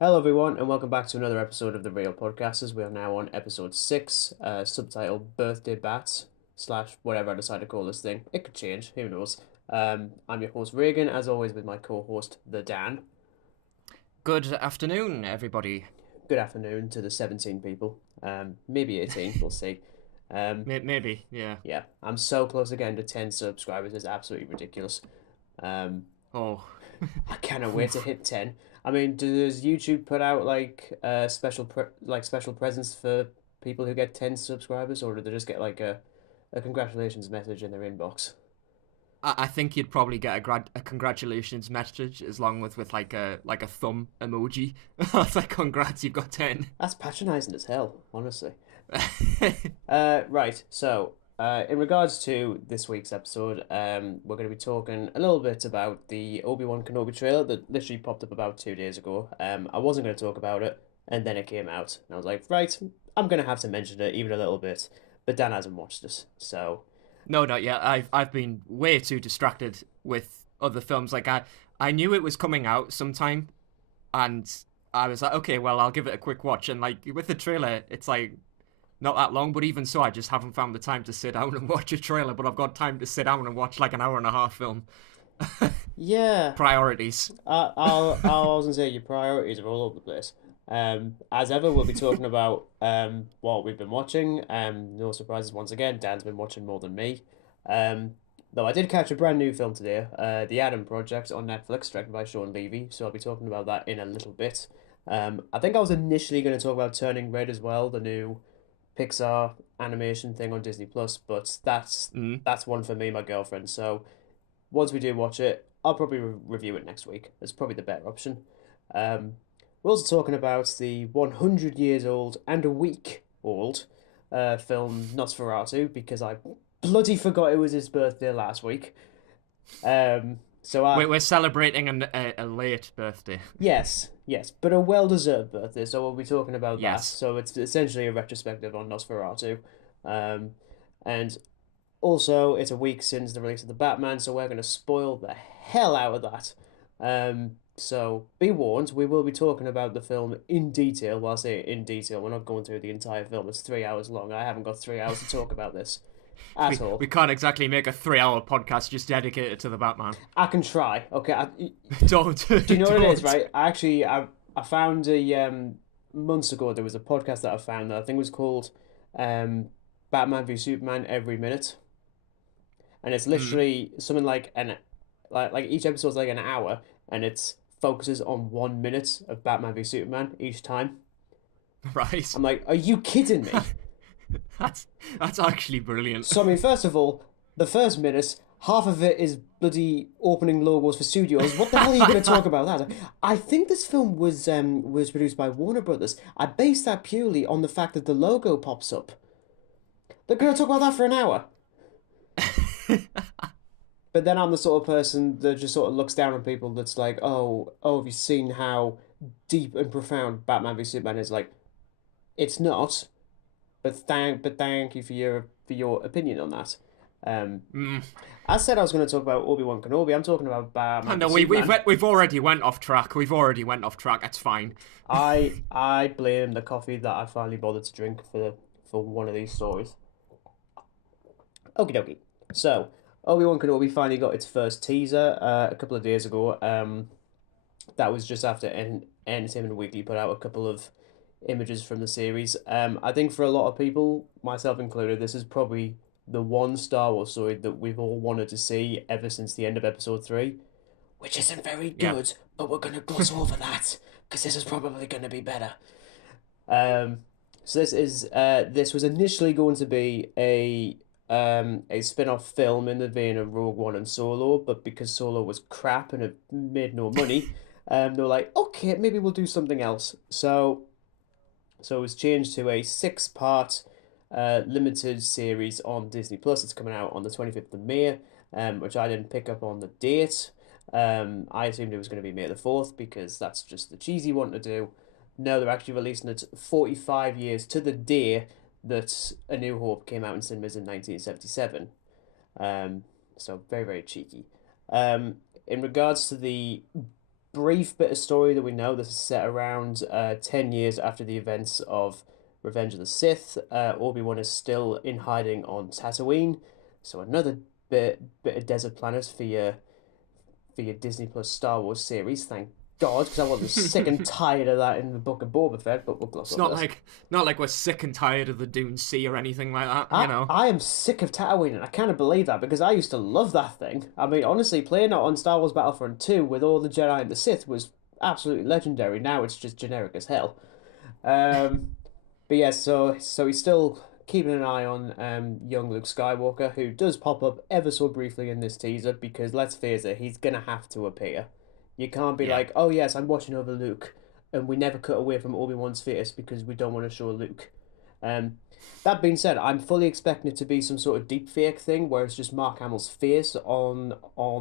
Hello, everyone, and welcome back to another episode of the Real Podcasters. We are now on episode 6, subtitled Birthday Bats, slash whatever I decide to call this thing. It could change, who knows. I'm your host, Regan, as always, with my co host, the Dan. Good afternoon, everybody. Good afternoon to the 17 people. Maybe 18, we'll see. Maybe, yeah. Yeah, I'm so close again to 10 subscribers, it's absolutely ridiculous. Um, Oh, I cannot wait to hit 10. I mean, does YouTube put out like special presents for people who get 10 subscribers, or do they just get like a congratulations message in their inbox? I think you'd probably get a congratulations message as long with like a thumb emoji. It's like congrats, you've got 10. That's patronizing as hell, honestly. Right. So, in regards to this week's episode, we're going to be talking a little bit about the Obi-Wan Kenobi trailer that literally popped up about 2 days ago. I wasn't going to talk about it, and then it came out, and I was like, right, I'm going to have to mention it even a little bit. But Dan hasn't watched it, so No, not yet. I've been way too distracted with other films. I knew it was coming out sometime, and I was like, okay, well, I'll give it a quick watch. And like with the trailer, it's like not that long, but even so, I just haven't found the time to sit down and watch a trailer. But I've got time to sit down and watch like an hour and a half film. yeah. Priorities. I'll also say your priorities are all over the place. As ever, we'll be talking about what we've been watching. No surprises once again. Dan's been watching more than me. Um, though I did catch a brand new film today, The Adam Project on Netflix, directed by Sean Levy. So I'll be talking about that in a little bit. I think I was initially going to talk about Turning Red as well, the new Pixar animation thing on Disney Plus, but Mm. that's one for me, and my girlfriend. So once we do watch it, I'll probably review it next week. It's probably the better option. Um, we're also talking about the 100 years old and a week old film Nosferatu because I bloody forgot it was his birthday last week. So We're celebrating a late birthday. yes, but a well deserved birthday. So we'll be talking about that. Yes. So it's essentially a retrospective on Nosferatu, um, and also it's a week since the release of the Batman. So we're going to spoil the hell out of that. So be warned, we will be talking about the film in detail. Well, I say in detail, we're not going through the entire film. It's 3 hours long. I haven't got 3 hours to talk about this at We all. can't exactly make a 3 hour podcast just dedicated to the Batman. I can try. Okay, Don't. do you know what it is, Don't. right? I found a months ago there was a podcast that I found that I think was called um Batman v Superman every minute, and it's Mm, literally something like like each episode's like an hour, and it focuses on 1 minute of Batman v Superman each time. right. I'm like, are you kidding me? That's that's actually brilliant. So I mean, first of all, the first minute, half of it is bloody opening logos for studios. What the hell are you going to talk about that? I think this film was produced by Warner Brothers. I base that purely on the fact that the logo pops up. They're going to talk about that for an hour. But then I'm the sort of person that just sort of looks down on people that's like, oh, have you seen how deep and profound Batman v Superman is? Like, it's not. But thank you for your opinion on that. Um, Mm. I said I was going to talk about Obi-Wan Kenobi. I'm talking about I Batman v know Superman. we've already went off track. We've already went off track. That's fine. I blame the coffee that I finally bothered to drink for one of these stories. Okie dokie. So Obi-Wan Kenobi finally got its first teaser a couple of days ago. That was just after Entertainment Weekly put out a couple of images from the series. I think for a lot of people, myself included, this is probably the one Star Wars story that we've all wanted to see ever since the end of Episode 3, which isn't very Yeah. good, but we're going to gloss over that because this is probably going to be better. Um, so this was initially going to be a spin-off film in the vein of Rogue One and Solo, but because Solo was crap and it made no money, they were like, okay, maybe we'll do something else. So it was changed to a six-part limited series on Disney Plus. It's coming out on the 25th of May, which I didn't pick up on the date. I assumed it was going to be May the 4th because that's just the cheesy one to do. No, they're actually releasing it 45 years to the day that A New Hope came out in cinemas in 1977. So very, very cheeky. In regards to the brief bit of story that we know, this is set around 10 years after the events of Revenge of the Sith. Obi-Wan is still in hiding on Tatooine, so another bit of desert planet for your Disney Plus Star Wars series. Thank God, because I was sick and tired of that in the Book of Boba Fett. But we'll gloss It's over not this. like not like we're sick and tired of the Dune Sea or anything like that, you I, know. I am sick of Tatooine, and I can't believe that because I used to love that thing. I mean, honestly, playing it on Star Wars Battlefront 2 with all the Jedi and the Sith was absolutely legendary. Now it's just generic as hell. Um, but yeah, so he's still keeping an eye on young Luke Skywalker, who does pop up ever so briefly in this teaser because let's face it, he's gonna have to appear. You can't be Yeah. like, oh yes, I'm watching over Luke, and we never cut away from Obi-Wan's face because we don't want to show Luke. Um, that being said, I'm fully expecting it to be some sort of deep fake thing where it's just Mark Hamill's face on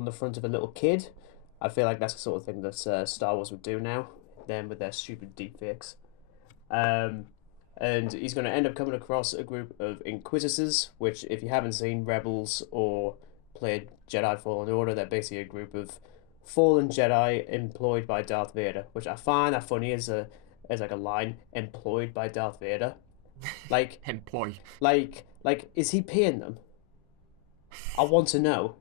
the front of a little kid. I feel like that's the sort of thing that Star Wars would do now, then with their stupid deep fakes. Um, and he's going to end up coming across a group of Inquisitors, which, if you haven't seen Rebels or played Jedi Fallen Order, they're basically a group of fallen Jedi employed by Darth Vader, which I find that funny as like a line, employed by Darth Vader. Like, Employ. is he paying them? I want to know.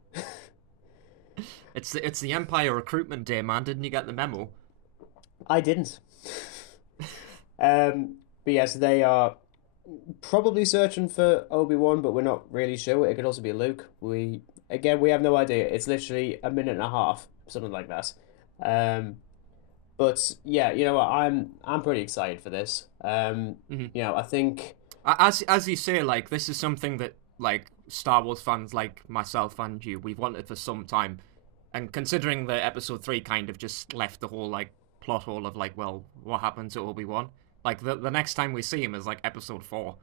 It's the Empire Recruitment Day, man. Didn't you get the memo? I didn't. But yes, they are probably searching for Obi-Wan, but we're not really sure. It could also be Luke. We have no idea. It's literally a minute and a half, something like that. Um, but yeah, you know what? I'm pretty excited for this. Mhm. You know, I think As you say, like this is something that like Star Wars fans like myself and you we've wanted for some time, and considering that Episode 3 kind of just left the whole like plot hole of like, well, what happened to Obi-Wan? Like the next time we see him is like Episode 4.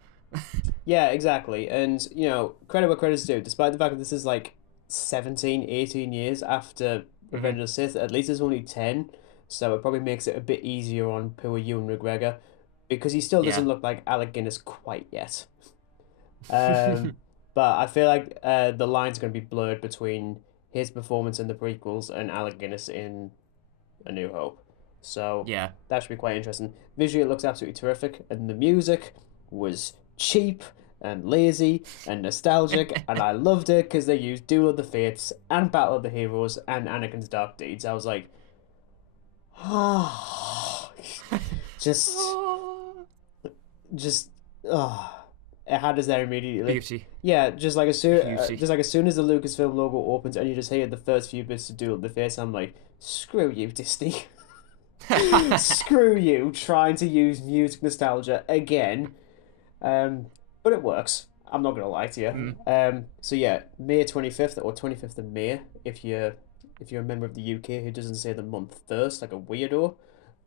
yeah, exactly. And you know, credit where credit's due. Despite the fact that this is like 17, 18 years after Hmm. Revenge of the Sith, at least it's only 10. So it probably makes it a bit easier on poor Ewan McGregor because he still Yeah. doesn't look like Alec Guinness quite yet. Um, but I feel like the line's going to be blurred between his performance in the prequels and Alec Guinness in A New Hope. So Yeah. that should be quite interesting. Visually, it looks absolutely terrific, and the music was cheap and lazy and nostalgic, and I loved it because they used Duel of the Fates and Battle of the Heroes and Anakin's Dark Deeds. I was like, ah, just, just, ah. It had us there immediately. Beauty. Yeah, Beauty. just like as soon as the Lucasfilm logo opens and you just hear the first few bits to Duel of the Fates, I'm like, screw you, Disney. Screw you trying to use music nostalgia again. But it works. I'm not gonna lie to you. Mm. So yeah, May 25th or 25th of May, if you're a member of the UK who doesn't say the month first, like a weirdo.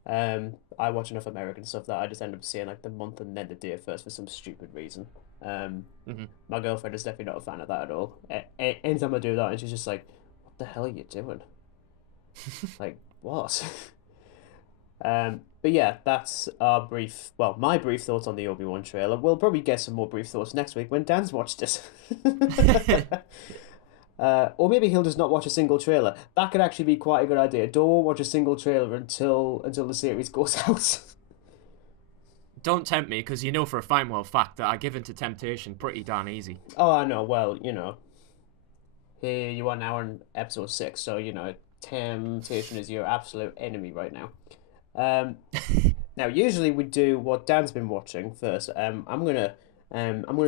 I watch enough American stuff that I just end up saying like the month and then the day first for some stupid reason. Hmm. My girlfriend is definitely not a fan of that at all. Anytime I do that, and she's just like, "What the hell are you doing? Like what?" But yeah, that's my brief thoughts on the Obi-Wan trailer. We'll probably get some more brief thoughts next week when Dan's watched it. Or maybe he'll just not watch a single trailer. That could actually be quite a good idea. Don't watch a single trailer until the series goes out. Don't tempt me, because you know for a fine well fact that I give in to temptation pretty darn easy. Oh, I know. Well, you know, here you are now on episode 6, so you know, temptation is your absolute enemy right now. Um, Now, usually we do what Dan's been watching first. I'm gonna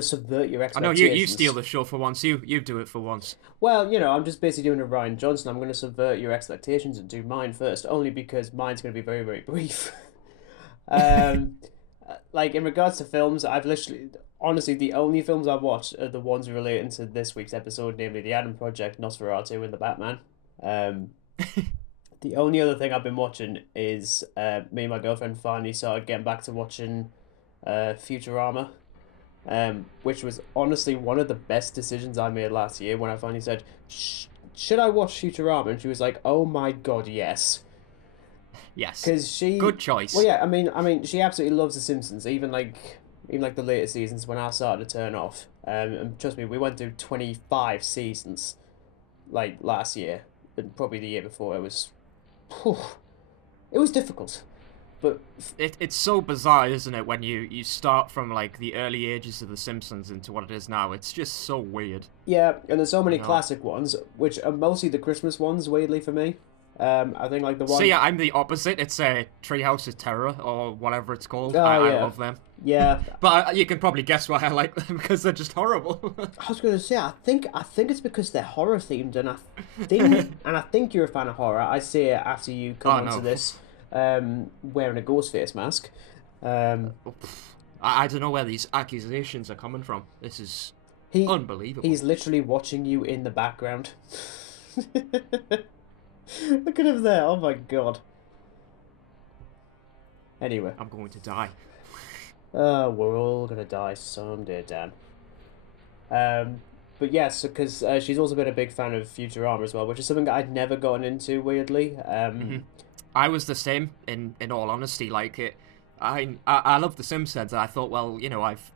subvert your I know you expectations. steal the show for once. You do it for once. Well, you know, I'm just basically doing a Ryan Johnson. I'm gonna subvert your expectations and do mine first, only because mine's gonna be very, very brief. Um, like in regards to films, I've literally, honestly, the only films I've watched are the ones relating to this week's episode, namely The Adam Project, Nosferatu, and The Batman. Um, the only other thing I've been watching is me and my girlfriend finally started getting back to watching Futurama, which was honestly one of the best decisions I made last year when I finally said, should I watch Futurama? And she was like, oh my god, yes. Yes. Because Good choice. well, yeah, I mean, she absolutely loves The Simpsons, even like the later seasons when I started to turn off. And trust me, we went through 25 seasons, like last year, and probably the year before. It was, whew, It was difficult, but It's so bizarre, isn't it, when you start from like the early ages of The Simpsons into what it is now. It's just so weird, yeah, and there's so you many know. classic ones, which are mostly the Christmas ones, weirdly for me. I think like the See, one. I'm the opposite. It's a Treehouse of Terror or whatever it's called. Oh I yeah, love them, yeah. but you can probably guess why I like them because they're just horrible. I was gonna say, I think it's because they're horror themed, and I think you're a fan of horror. I see it after you come Oh onto no, this, wearing a ghost face mask. Um, I don't know where these accusations are coming from. This is he unbelievable. he's literally watching you in the background. Look at him there. Oh my god. Anyway, I'm going to die. we're all gonna die someday, Dan. Um, but yes, because she's also been a big fan of Futurama as well, which is something that I'd never gotten into, weirdly. Hmm. I was the same in all honesty. Like it, I love The Simpsons. And I thought, well,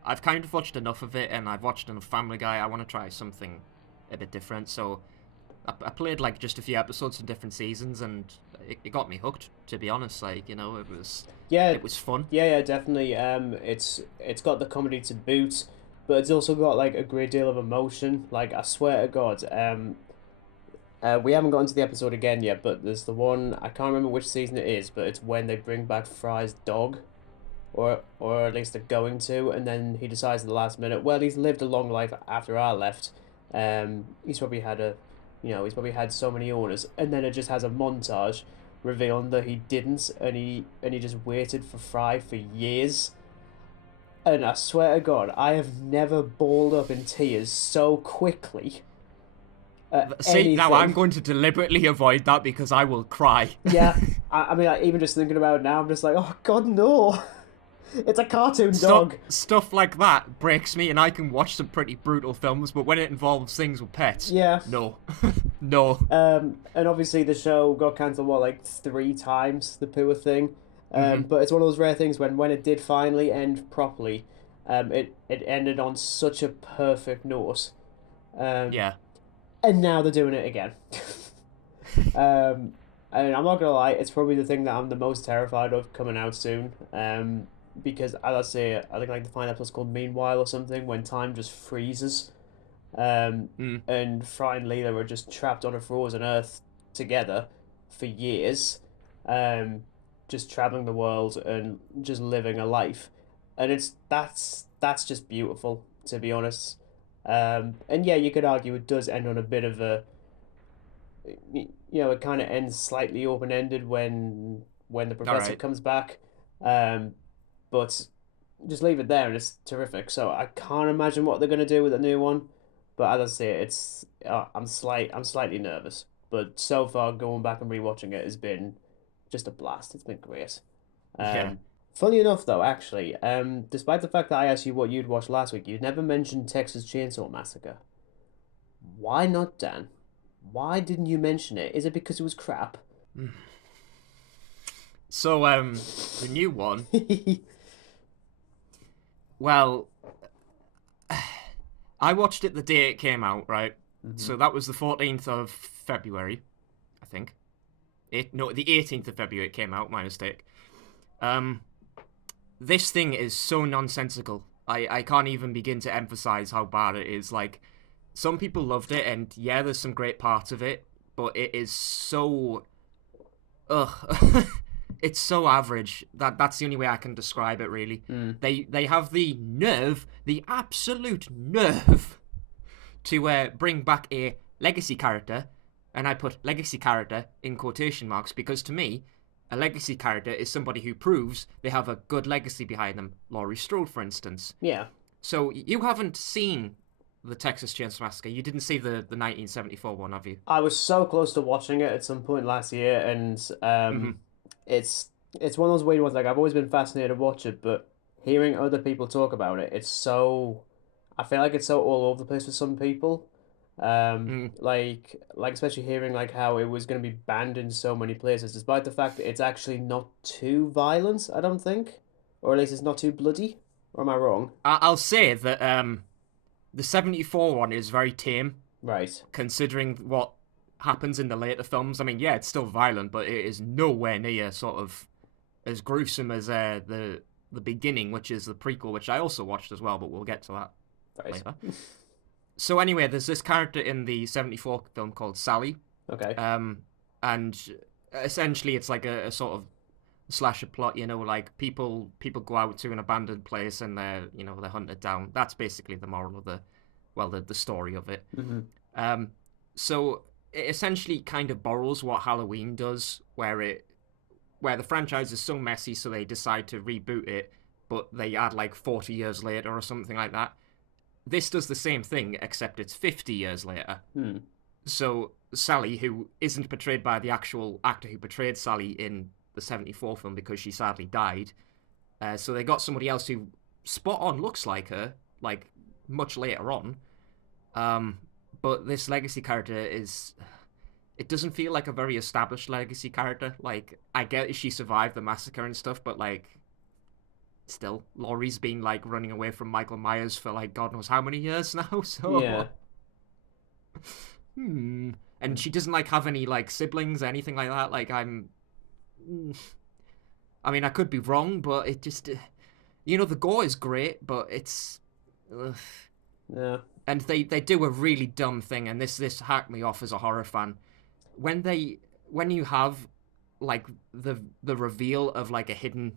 I've kind of watched enough of it, and I've watched enough Family Guy. I want to try something a bit different. So I played like just a few episodes from different seasons, and it got me hooked. To be honest, like Yeah, it was fun. yeah, definitely. It's got the comedy to boot, but it's also got like a great deal of emotion. Like I swear to God, we haven't gotten to the episode again yet, but there's the one I can't remember which season it is, but it's when they bring back Fry's dog, or at least they're going to, and then he decides at the last minute, well, he's lived a long life after I left. He's probably had he's probably had so many owners, and then it just has a montage revealing that he didn't, and he just waited for Fry for years. And I swear to God, I have never balled up in tears so quickly at See, now I'm anything. going to deliberately avoid that because I will cry. Yeah, I mean, like, even just thinking about it now, I'm just like, oh God, no! It's a cartoon dog. Stuff like that breaks me, and I can watch some pretty brutal films, but when it involves things with pets, Yeah. no, no. And obviously the show got cancelled what like 3 times, the poor thing. Hmm. But it's one of those rare things when it did finally end properly, it ended on such a perfect note. Um, Yeah, and now they're doing it again. And I'm not gonna lie, it's probably the thing that I'm the most terrified of coming out soon. Because as I say, I think like the final episode's called Meanwhile or something, when time just freezes. Um, mm, and Fry and Leela were just trapped on a frozen Earth together for years, um, just traveling the world and just living a life, and that's just beautiful, to be honest. And yeah, you could argue it does end on a bit of a, it kind of ends slightly open ended when the all professor right. comes back, um, but just leave it there and it's terrific. So I can't imagine what they're gonna do with a new one. But as I say, I'm slightly nervous. But so far, going back and rewatching it has been just a blast. It's been great. Yeah. Funny enough, though, actually, despite the fact that I asked you what you'd watched last week, you never mentioned Texas Chainsaw Massacre. Why not, Dan? Why didn't you mention it? Is it because it was crap? So, the new one. Well, I watched it the day it came out, right? Hmm. So that was the 14th of February, I think. No, the 18th of February it came out. My mistake. Um, this thing is so nonsensical. I can't even begin to emphasize how bad it is. Like, some people loved it, and yeah, there's some great parts of it, but it is so ugh. It's so average. That's the only way I can describe it. Really, Mm. they have the nerve, the absolute nerve, to bring back a legacy character, and I put legacy character in quotation marks because to me, a legacy character is somebody who proves they have a good legacy behind them. Laurie Strode, for instance. Yeah. So you haven't seen the Texas Chainsaw Massacre. You didn't see the 1974 one, have you? I was so close to watching it at some point last year, and Hmm. it's it's one of those weird ones. Like I've always been fascinated to watch it, but hearing other people talk about it, it's so. I feel like it's so all over the place for some people. Mm. Like especially hearing like how it was going to be banned in so many places, despite the fact that it's actually not too violent. I don't think, or at least it's not too bloody. Or am I wrong? I'll say that the 74 one is very tame Right. considering what happens in the later films. I mean, yeah, it's still violent, but it is nowhere near sort of as gruesome as the beginning, which is the prequel, which I also watched as well, but we'll get to that Right. later. So anyway, there's this character in the 74 film called Sally. Okay. And essentially it's like a sort of slasher plot, like people go out to an abandoned place and they're hunted down. That's basically the moral of the story of it. Mm-hmm. So it essentially kind of borrows what Halloween does, where the franchise is so messy, so they decide to reboot it, but they add like 40 years later or something like that. This does the same thing, except it's 50 years later. So Sally, who isn't portrayed by the actual actor who portrayed Sally in the 74 film because she sadly died, so they got somebody else who spot on looks like her, like much later on. But this legacy character it doesn't feel like a very established legacy character. Like, I get she survived the massacre and stuff, but like, still, Laurie's been like running away from Michael Myers for like God knows how many years now. So Yeah. And she doesn't like have any like siblings or anything like that. Like, I mean, I could be wrong, but it just, the gore is great, but it's, Yeah. and they do a really dumb thing, and this hacked me off as a horror fan. When you have like the reveal of like a hidden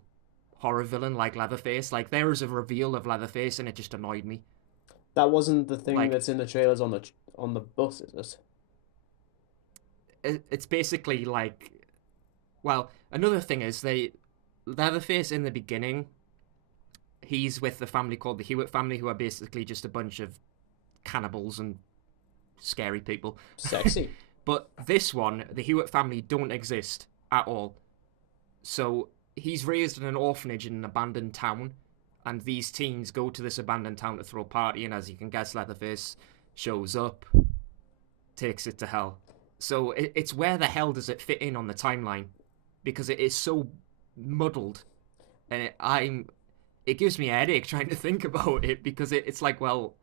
horror villain like Leatherface, like there is a reveal of Leatherface, and it just annoyed me. That wasn't the thing Like, that's in the trailers on the bus, is it? it's basically like, well, another thing is Leatherface in the beginning, he's with the family called the Hewitt family, who are basically just a bunch of cannibals and scary people. Sexy. But this one, the Hewitt family don't exist at all. So he's raised in an orphanage in an abandoned town, and these teens go to this abandoned town to throw a party, and as you can guess, Leatherface shows up, takes it to hell. So it's where the hell does it fit in on the timeline? Because it is so muddled, and it gives me a headache trying to think about it, because it's like, well,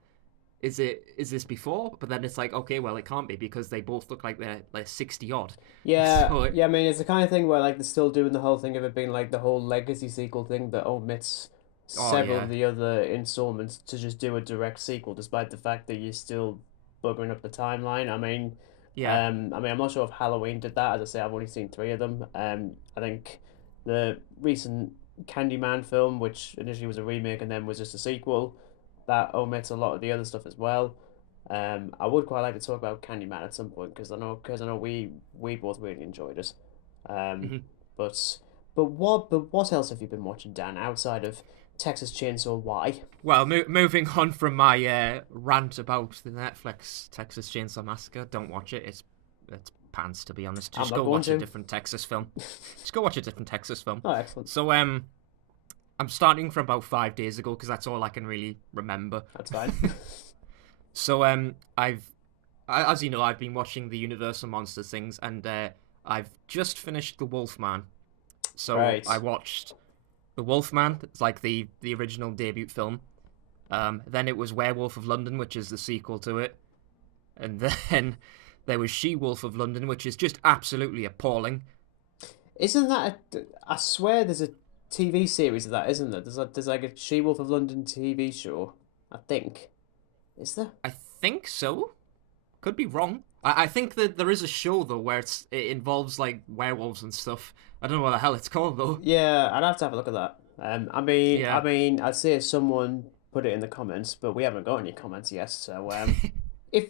is this before? But then it's like, okay, well, it can't be, because they both look like they're like 60 odd. Yeah, So yeah. I mean, it's the kind of thing where like they're still doing the whole thing of it being like the whole legacy sequel thing that omits several yeah. of the other installments to just do a direct sequel, despite the fact that you're still buggering up the timeline. Yeah. I'm not sure if Halloween did that. As I say, I've only seen 3 of them. I think the recent Candyman film, which initially was a remake and then was just a sequel, that omits a lot of the other stuff as well. I would quite like to talk about Candyman at some point because I know we both really enjoyed it. Mhm. But what else have you been watching, Dan, outside of Texas Chainsaw Y? Well, moving on from my rant about the Netflix Texas Chainsaw Massacre, don't watch it. It's pants, to be honest. Just I'm not go going watch to. a different Texas film. Just go watch a different Texas film. Oh, excellent. So I'm starting from about 5 days ago because that's all I can really remember. That's fine. So as you know, I've been watching the Universal Monsters things, and I've just finished The Wolfman. So Right. I watched The Wolfman. It's like the original debut film. Then it was Werewolf of London, which is the sequel to it. And then there was She-Wolf of London, which is just absolutely appalling. Isn't that I swear there's a TV series of that, isn't there? There's like a She-Wolf of London TV show, I think. Is there? I think so. Could be wrong. I think that there is a show though where it involves like werewolves and stuff. I don't know what the hell it's called though. Yeah, I'd have to have a look at that. Yeah. I'd say someone put it in the comments, but we haven't got any comments yet. So, if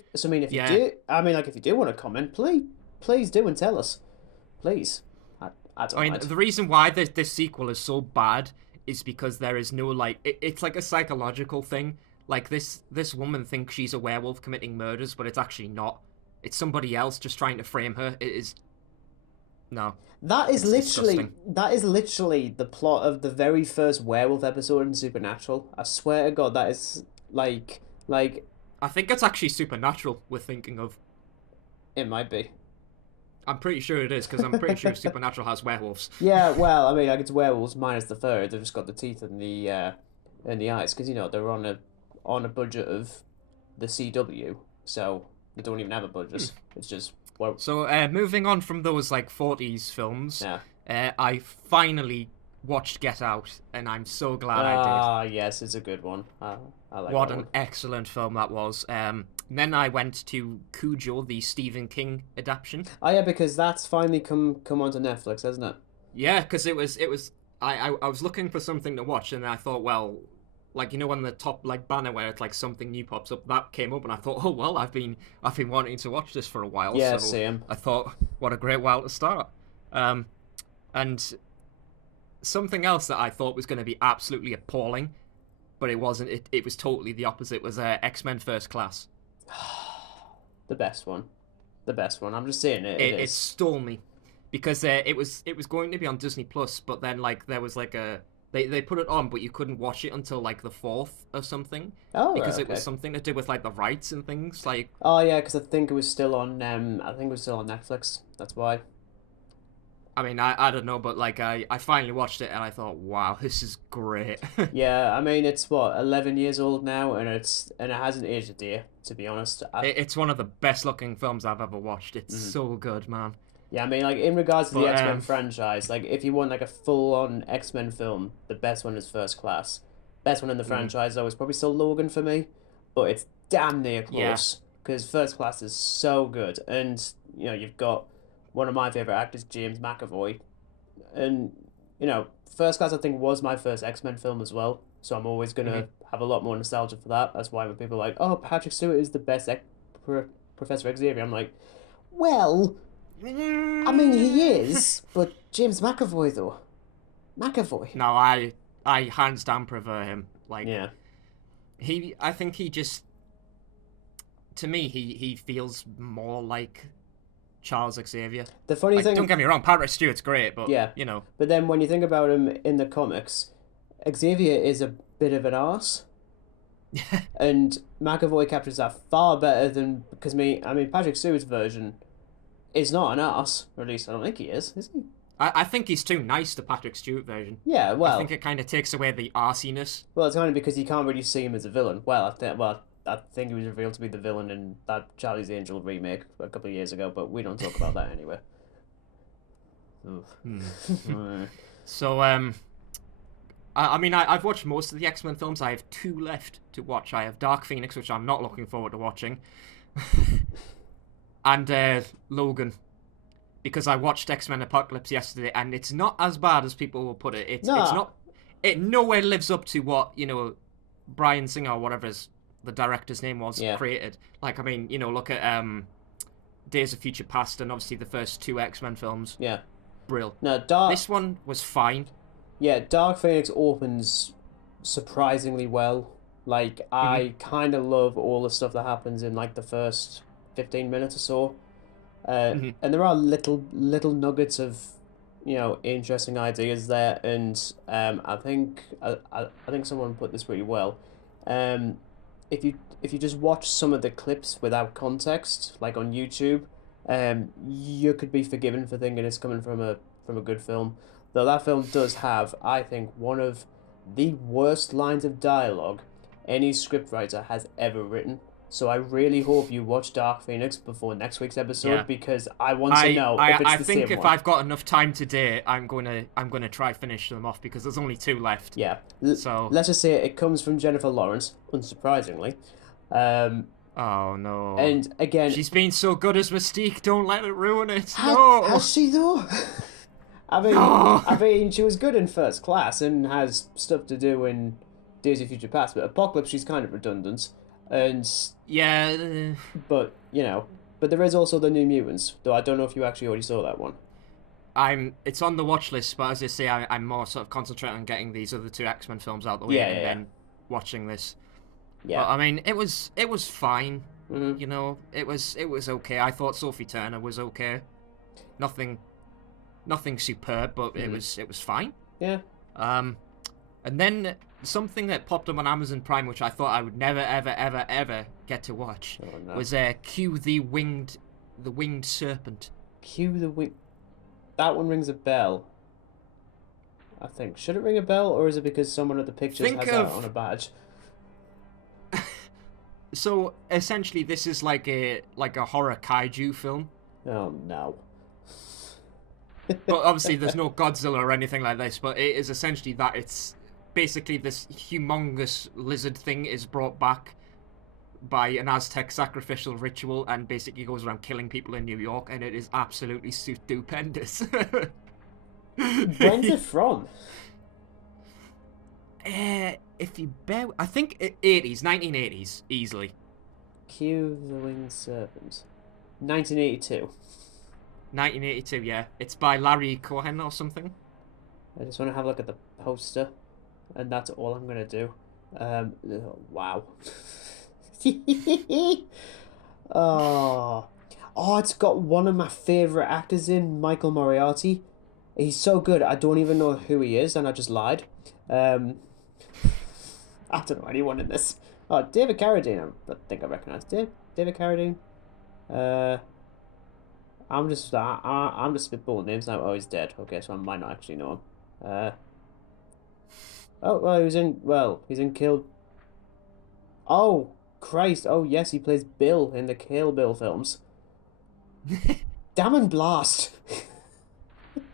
Yeah. you do, if you do want to comment, please do and tell us, please. I don't I mean, mind. the reason why this sequel is so bad is because there is no like it's like a psychological thing. Like this woman thinks she's a werewolf committing murders, but it's actually not. It's somebody else just trying to frame her. It is no. It's disgusting. That is literally the plot of the very first werewolf episode in Supernatural. I swear to God, that is like I think it's actually Supernatural we're thinking of. it might be. I'm pretty sure it is, because I'm pretty sure Supernatural has werewolves. Yeah, well, like it's werewolves minus the fur. They've just got the teeth and the eyes because they're on a budget of the CW, so they don't even have a budget. It's just Well, So, moving on from those like 40s films, yeah. I finally watched Get Out, and I'm so glad I did. Ah, yes, it's a good one. I like What that an one. excellent film that was. Then I went to Cujo, the Stephen King adaptation. Oh yeah, because that's finally come onto Netflix, hasn't it? Yeah, because it was I was looking for something to watch, and I thought, well, like on the top like banner where it's like something new pops up, that came up, and I thought, oh well, I've been wanting to watch this for a while, Yeah, so same. I thought, what a great while to start. Um, and something else that I thought was going to be absolutely appalling, but it wasn't. It was totally the opposite. Was X-Men First Class. The best one. The best one. I'm just saying it. It It is. stole me because it was going to be on Disney Plus, but then like there was like a they put it on, but you couldn't watch it until like the fourth or something Oh, right, because it was okay. something to do with like the rights and things. Like, Oh yeah, because I think it was still on. I think it was still on Netflix. That's why. I mean, I don't know, but like I finally watched it and I thought, wow, this is great. Yeah, I mean it's what 11 years old now, and it hasn't aged a day. To be honest, It's one of the best looking films I've ever watched. It's mhm. so good, man. Yeah, I mean like in regards to the But X Men franchise, like if you want like a full on X Men film, the best one is First Class. Best one in the mm, franchise though is probably still Logan for me, but it's damn near yeah, close because First Class is so good, and you've got one of my favorite actors, James McAvoy, and First Class I think was my first X Men film as well, so I'm always mhm. gonna have a lot more nostalgia for that. That's why when people are like, "Oh, Patrick Stewart is the best Professor Xavier," I'm like, "Well, I mean he is, but James McAvoy though, McAvoy." No, I hands down prefer him. Like Yeah, I think he just to me he feels more like Charles Xavier. the funny Like, don't thing, get me wrong, Patrick Stewart's great, but yeah, but then when you think about him in the comics, Xavier is a bit of an arse. And McAvoy captures that far better than because I mean Patrick Stewart's version is not an ass, or at least I don't think he is he? I think he's too nice, the Patrick Stewart version. Yeah, I think well, it kind of takes away the arsiness. it's kind of because you can't really see him as a villain. I think he was revealed to be the villain in that Charlie's Angel remake a couple of years ago, but we don't talk about that anyway. Oof. Hmm. Mm. So I mean I've watched most of the X-Men films. I have two left to watch. I have Dark Phoenix, which I'm not looking forward to watching, and Logan. Because I watched X-Men Apocalypse yesterday, and it's not as bad as people will put it. It's Nah, not. It nowhere lives up to what Brian Singer or whatever the director's name was yeah, created. Like, I mean, look at Days of Future Past and obviously the first two X-Men films. yeah. Brill. No, This one was fine. Dark Phoenix opens surprisingly well. Like Hmm. I kind of love all the stuff that happens in like the first 15 minutes or so. Hmm. And there are little nuggets of interesting ideas there, and I think someone put this pretty well. Um, if you just watch some of the clips without context, like on YouTube, you could be forgiven for thinking it's coming from a good film. Though that film does have, I think, one of the worst lines of dialogue any scriptwriter has ever written. So I really hope you watch Dark Phoenix before next week's Yeah. episode because I want to I, know if I it's I the think same if one. I've got enough time today, I'm gonna try finish them off because there's only two left. Yeah, So, let's just say it comes from Jennifer Lawrence, unsurprisingly. Um, oh no. and again, She's been so good as Mystique. Don't let it ruin it. has No. she though? No. I mean, she was good in First Class and has stuff to do in Days of Future Past, but Apocalypse, she's kind of redundant. And Yeah. but but there is also the New Mutants, though I don't know if you actually already saw that one. It's on the watch list, but as I say, I'm more sort of concentrating on getting these other two X-Men films out the way Yeah, and yeah, then watching this. yeah, But I mean, it was fine. yeah. Mm-hmm. It was okay. I thought Sophie Turner was okay. Nothing nothing superb, but Mm-hmm. it was fine. Yeah. Um, and then something that popped up on Amazon Prime, which I thought I would never, ever, ever, ever get to watch, Oh no. was Q the winged serpent. Cue the wing. That one rings a bell. I think. Should it ring a bell, or is it because someone at the pictures Think has that of on a badge? So essentially, this is like a horror kaiju film. Oh no. But obviously, there's no Godzilla or anything like this. But it is essentially that it's basically this humongous lizard thing is brought back by an Aztec sacrificial ritual and basically goes around killing people in New York, and it is absolutely stupendous. When's it from? If you bear, I think 80s, 1980s, easily. Cue the Winged Serpent. 1982. 1982, yeah. It's by Larry Cohen or something. I just want to have a look at the poster, and that's all I'm gonna do. Wow. Oh, it's got one of my favorite actors in, Michael Moriarty. He's so good. I don't even know who he is, and I just lied. I don't know anyone in this. Oh, David Carradine. I think I recognise David Carradine. I'm just spitballing names now. Oh, he's dead. Okay, so I might not actually know him. Oh, well, he's in Kill. Oh, Christ. Oh, yes, he plays Bill in the Kill Bill films. Damn and Blast.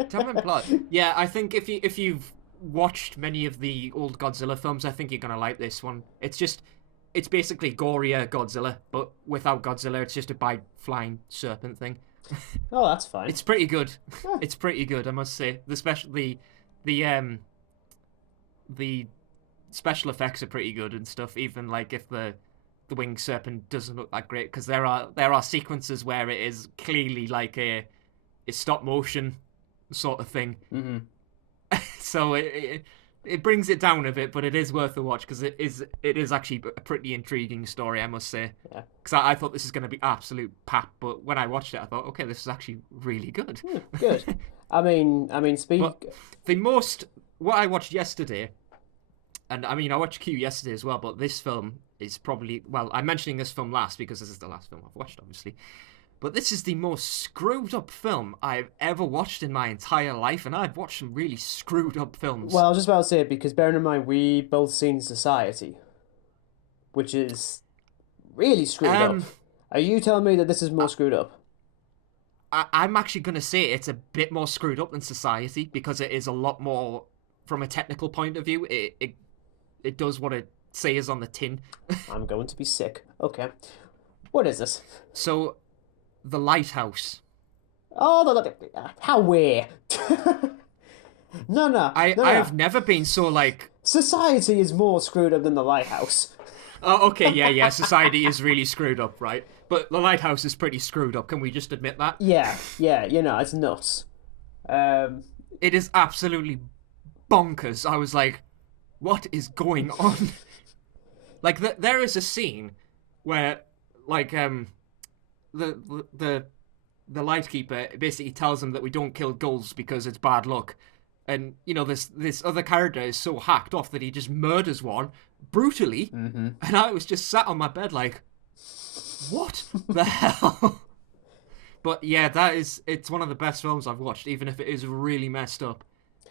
Damn and Blood. Yeah, I think if you've watched many of the old Godzilla films, I think you're gonna like this one. It's basically gorier Godzilla, but without Godzilla, it's just a big flying serpent thing. Oh, that's fine. It's pretty good. It's pretty good, I must say. The special effects are pretty good and stuff. Even like if the winged serpent doesn't look that great, because there are sequences where it is clearly like a stop motion sort of thing. Mm-hmm. So it brings it down a bit, but it is worth a watch because it is actually a pretty intriguing story, I must say. Yeah. Because I thought this is going to be absolute pap, but when I watched it, I thought, okay, this is actually really good. Good. I mean, speak. But what I watched yesterday, and I mean, I watched Q yesterday as well, but this film is probably, well, I'm mentioning this film last because this is the last film I've watched, obviously. But this is the most screwed up film I've ever watched in my entire life, and I've watched some really screwed up films. Well, I was just about to say, because bearing in mind we both seen Society, which is really screwed up. Are you telling me that this is more screwed up? I'm actually going to say it's a bit more screwed up than Society because it is a lot more, from a technical point of view, it does what it says on the tin. I'm going to be sick. Okay. What is this? So, The Lighthouse. Oh, how where? No. I have never been so like... Society is more screwed up than The Lighthouse. Oh, okay, yeah. Society is really screwed up, right? But The Lighthouse is pretty screwed up. Can we just admit that? Yeah. It's nuts. It is absolutely bonkers. I was like, what is going on? Like, there is a scene where, like, the lightkeeper basically tells them that we don't kill gulls because it's bad luck. And, you know, this other character is so hacked off that he just murders one brutally. Mm-hmm. And I was just sat on my bed like, what the hell? But yeah, it's one of the best films I've watched, even if it is really messed up.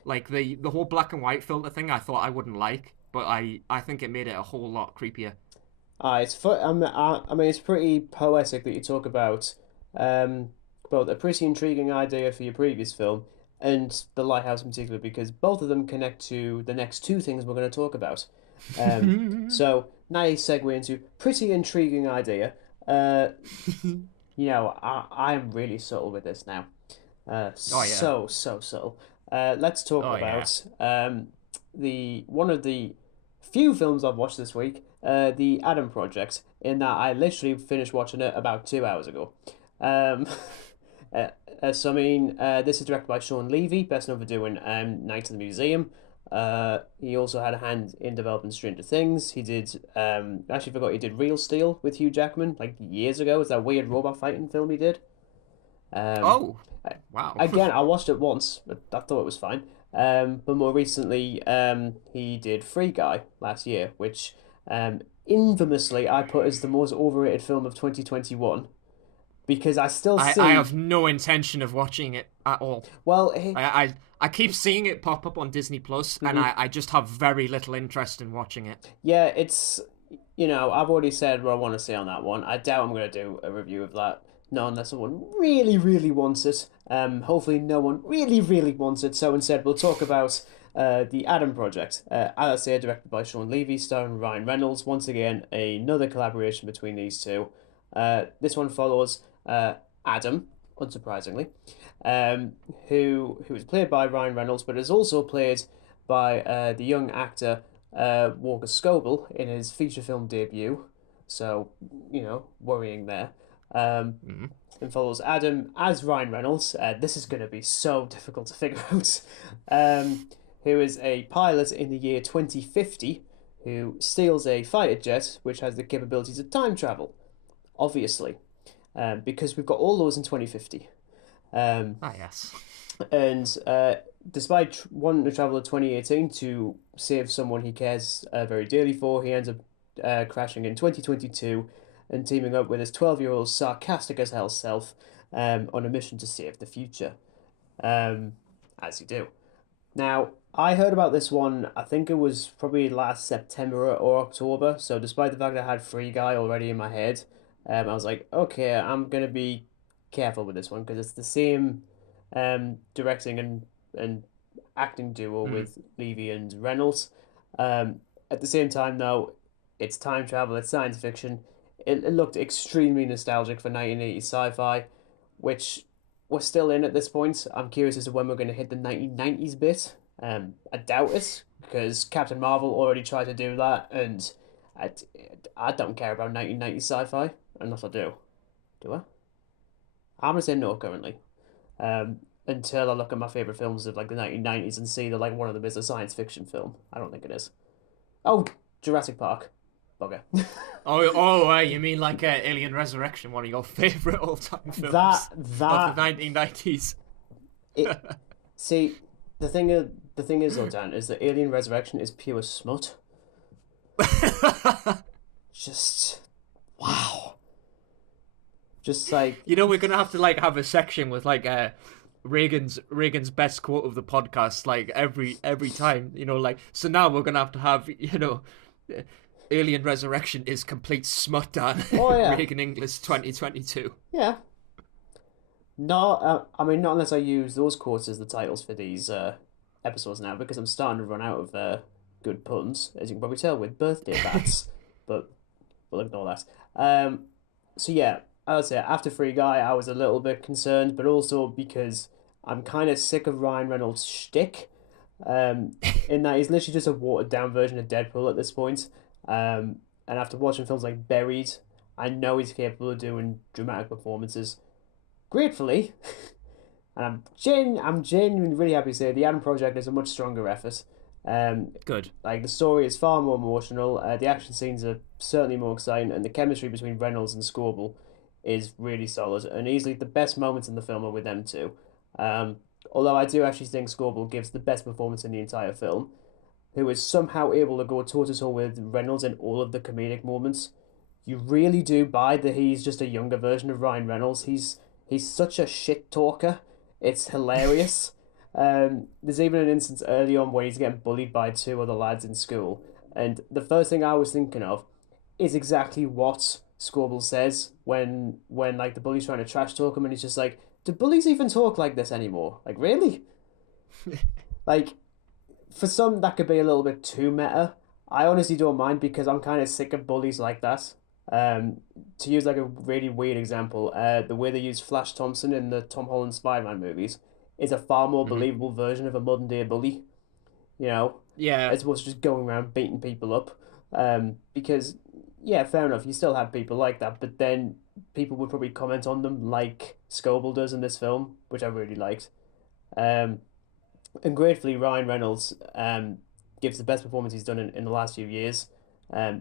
Like, the whole black and white filter thing I thought I wouldn't like, but I think it made it a whole lot creepier. It's pretty poetic that you talk about both a pretty intriguing idea for your previous film and The Lighthouse in particular, because both of them connect to the next two things we're going to talk about. So, nice segue into pretty intriguing idea. I am really subtle with this now. So subtle. Let's talk about one of the few films I've watched this week, The Adam Project, in that I literally finished watching it about 2 hours ago. This is directed by Sean Levy, best known for doing Night of the Museum. He also had a hand in developing Stranger Things. He did, actually forgot he did Real Steel with Hugh Jackman, like years ago. It's that weird robot fighting film he did. Wow. Again, I watched it once, but I thought it was fine. But more recently, he did Free Guy last year, which infamously I put as the most overrated film of 2021. Because I still see... I have no intention of watching it at all. Well, I keep seeing it pop up on Disney Plus, and I just have very little interest in watching it. Yeah, it's... I've already said what I want to say on that one. I doubt I'm going to do a review of that. not unless someone really, really wants it. Hopefully, no one really, really wants it. So instead, we'll talk about the Adam Project. As I say, directed by Sean Levy, starring Ryan Reynolds. Once again, another collaboration between these two. This one follows Adam, unsurprisingly, um, who is played by Ryan Reynolds, but is also played by the young actor Walker Scoble in his feature film debut. So, worrying there. Um, Mm. and follows Adam as Ryan Reynolds. This is going to be so difficult to figure out. Who is a pilot in the year 2050 who steals a fighter jet which has the capabilities of time travel, obviously, because we've got all those in 2050. Um, Ah, yes. and despite wanting to travel to 2018 to save someone he cares very dearly for, he ends up crashing in 2022 and teaming up with his 12-year-old sarcastic as hell self on a mission to save the future. As you do. Now, I heard about this one, I think it was probably last September or October. So, despite the fact that I had Free Guy already in my head, I was like, okay, I'm going to be careful with this one because it's the same directing and acting duo Mm. with Levy and Reynolds. At the same time, though, it's time travel, it's science fiction. It looked extremely nostalgic for 1980s sci fi, which we're still in at this point. I'm curious as to when we're going to hit the 1990s bit. I doubt it because Captain Marvel already tried to do that, and I, I don't care about 1990s sci-fi unless I do. Do I? I'm gonna say no currently. Until I look at my favorite films of like the 1990s and see that like one of them is a science fiction film. I don't think it is. Oh, Jurassic Park. Bugger. You mean like Alien Resurrection, one of your favorite all-time that films of the that 1990s? it. See, the thing is though, Dan, is that Alien Resurrection is pure smut. Just wow. Just like You know, we're gonna have to like have a section with like Reagan's best quote of the podcast, like every time. You know, like so now we're gonna have Alien Resurrection is complete smut, Dan. oh yeah, Reagan English 2022. yeah. No, I mean not unless I use those quotes as the titles for these episodes now because I'm starting to run out of good puns, as you can probably tell with birthday bats. But we'll ignore that. So yeah, I would say after Free Guy, I was a little bit concerned, but also because I'm kind of sick of Ryan Reynolds' shtick. In that he's literally just a watered down version of Deadpool at this point. And after watching films like Buried, I know he's capable of doing dramatic performances. Gratefully, and I'm genuinely really happy to say the Adam Project is a much stronger effort. Good. Like the story is far more emotional. The action scenes are certainly more exciting, and the chemistry between Reynolds and Scoble is really solid. And easily the best moments in the film are with them two. Although I do actually think Scoble gives the best performance in the entire film, who is somehow able to go toe to toe with Reynolds in all of the comedic moments. You really do buy that he's just a younger version of Ryan Reynolds. He's such a shit talker. It's hilarious. There's even an instance early on where he's getting bullied by two other lads in school, and the first thing I was thinking of is exactly what Scoble says when like the bully's trying to trash talk him, and he's just like, "Do bullies even talk like this anymore? Like really?" Like for some that could be a little bit too meta. I honestly don't mind because I'm kind of sick of bullies like that. To use like a really weird example, the way they use Flash Thompson in the Tom Holland Spider-Man movies is a far more Hmm. believable version of a modern day bully, you know, Yeah. as opposed to just going around beating people up. Because yeah, fair enough, you still have people like that, but then people would probably comment on them like Scoble does in this film, which I really liked. Um, and gratefully, Ryan Reynolds gives the best performance he's done in the last few years.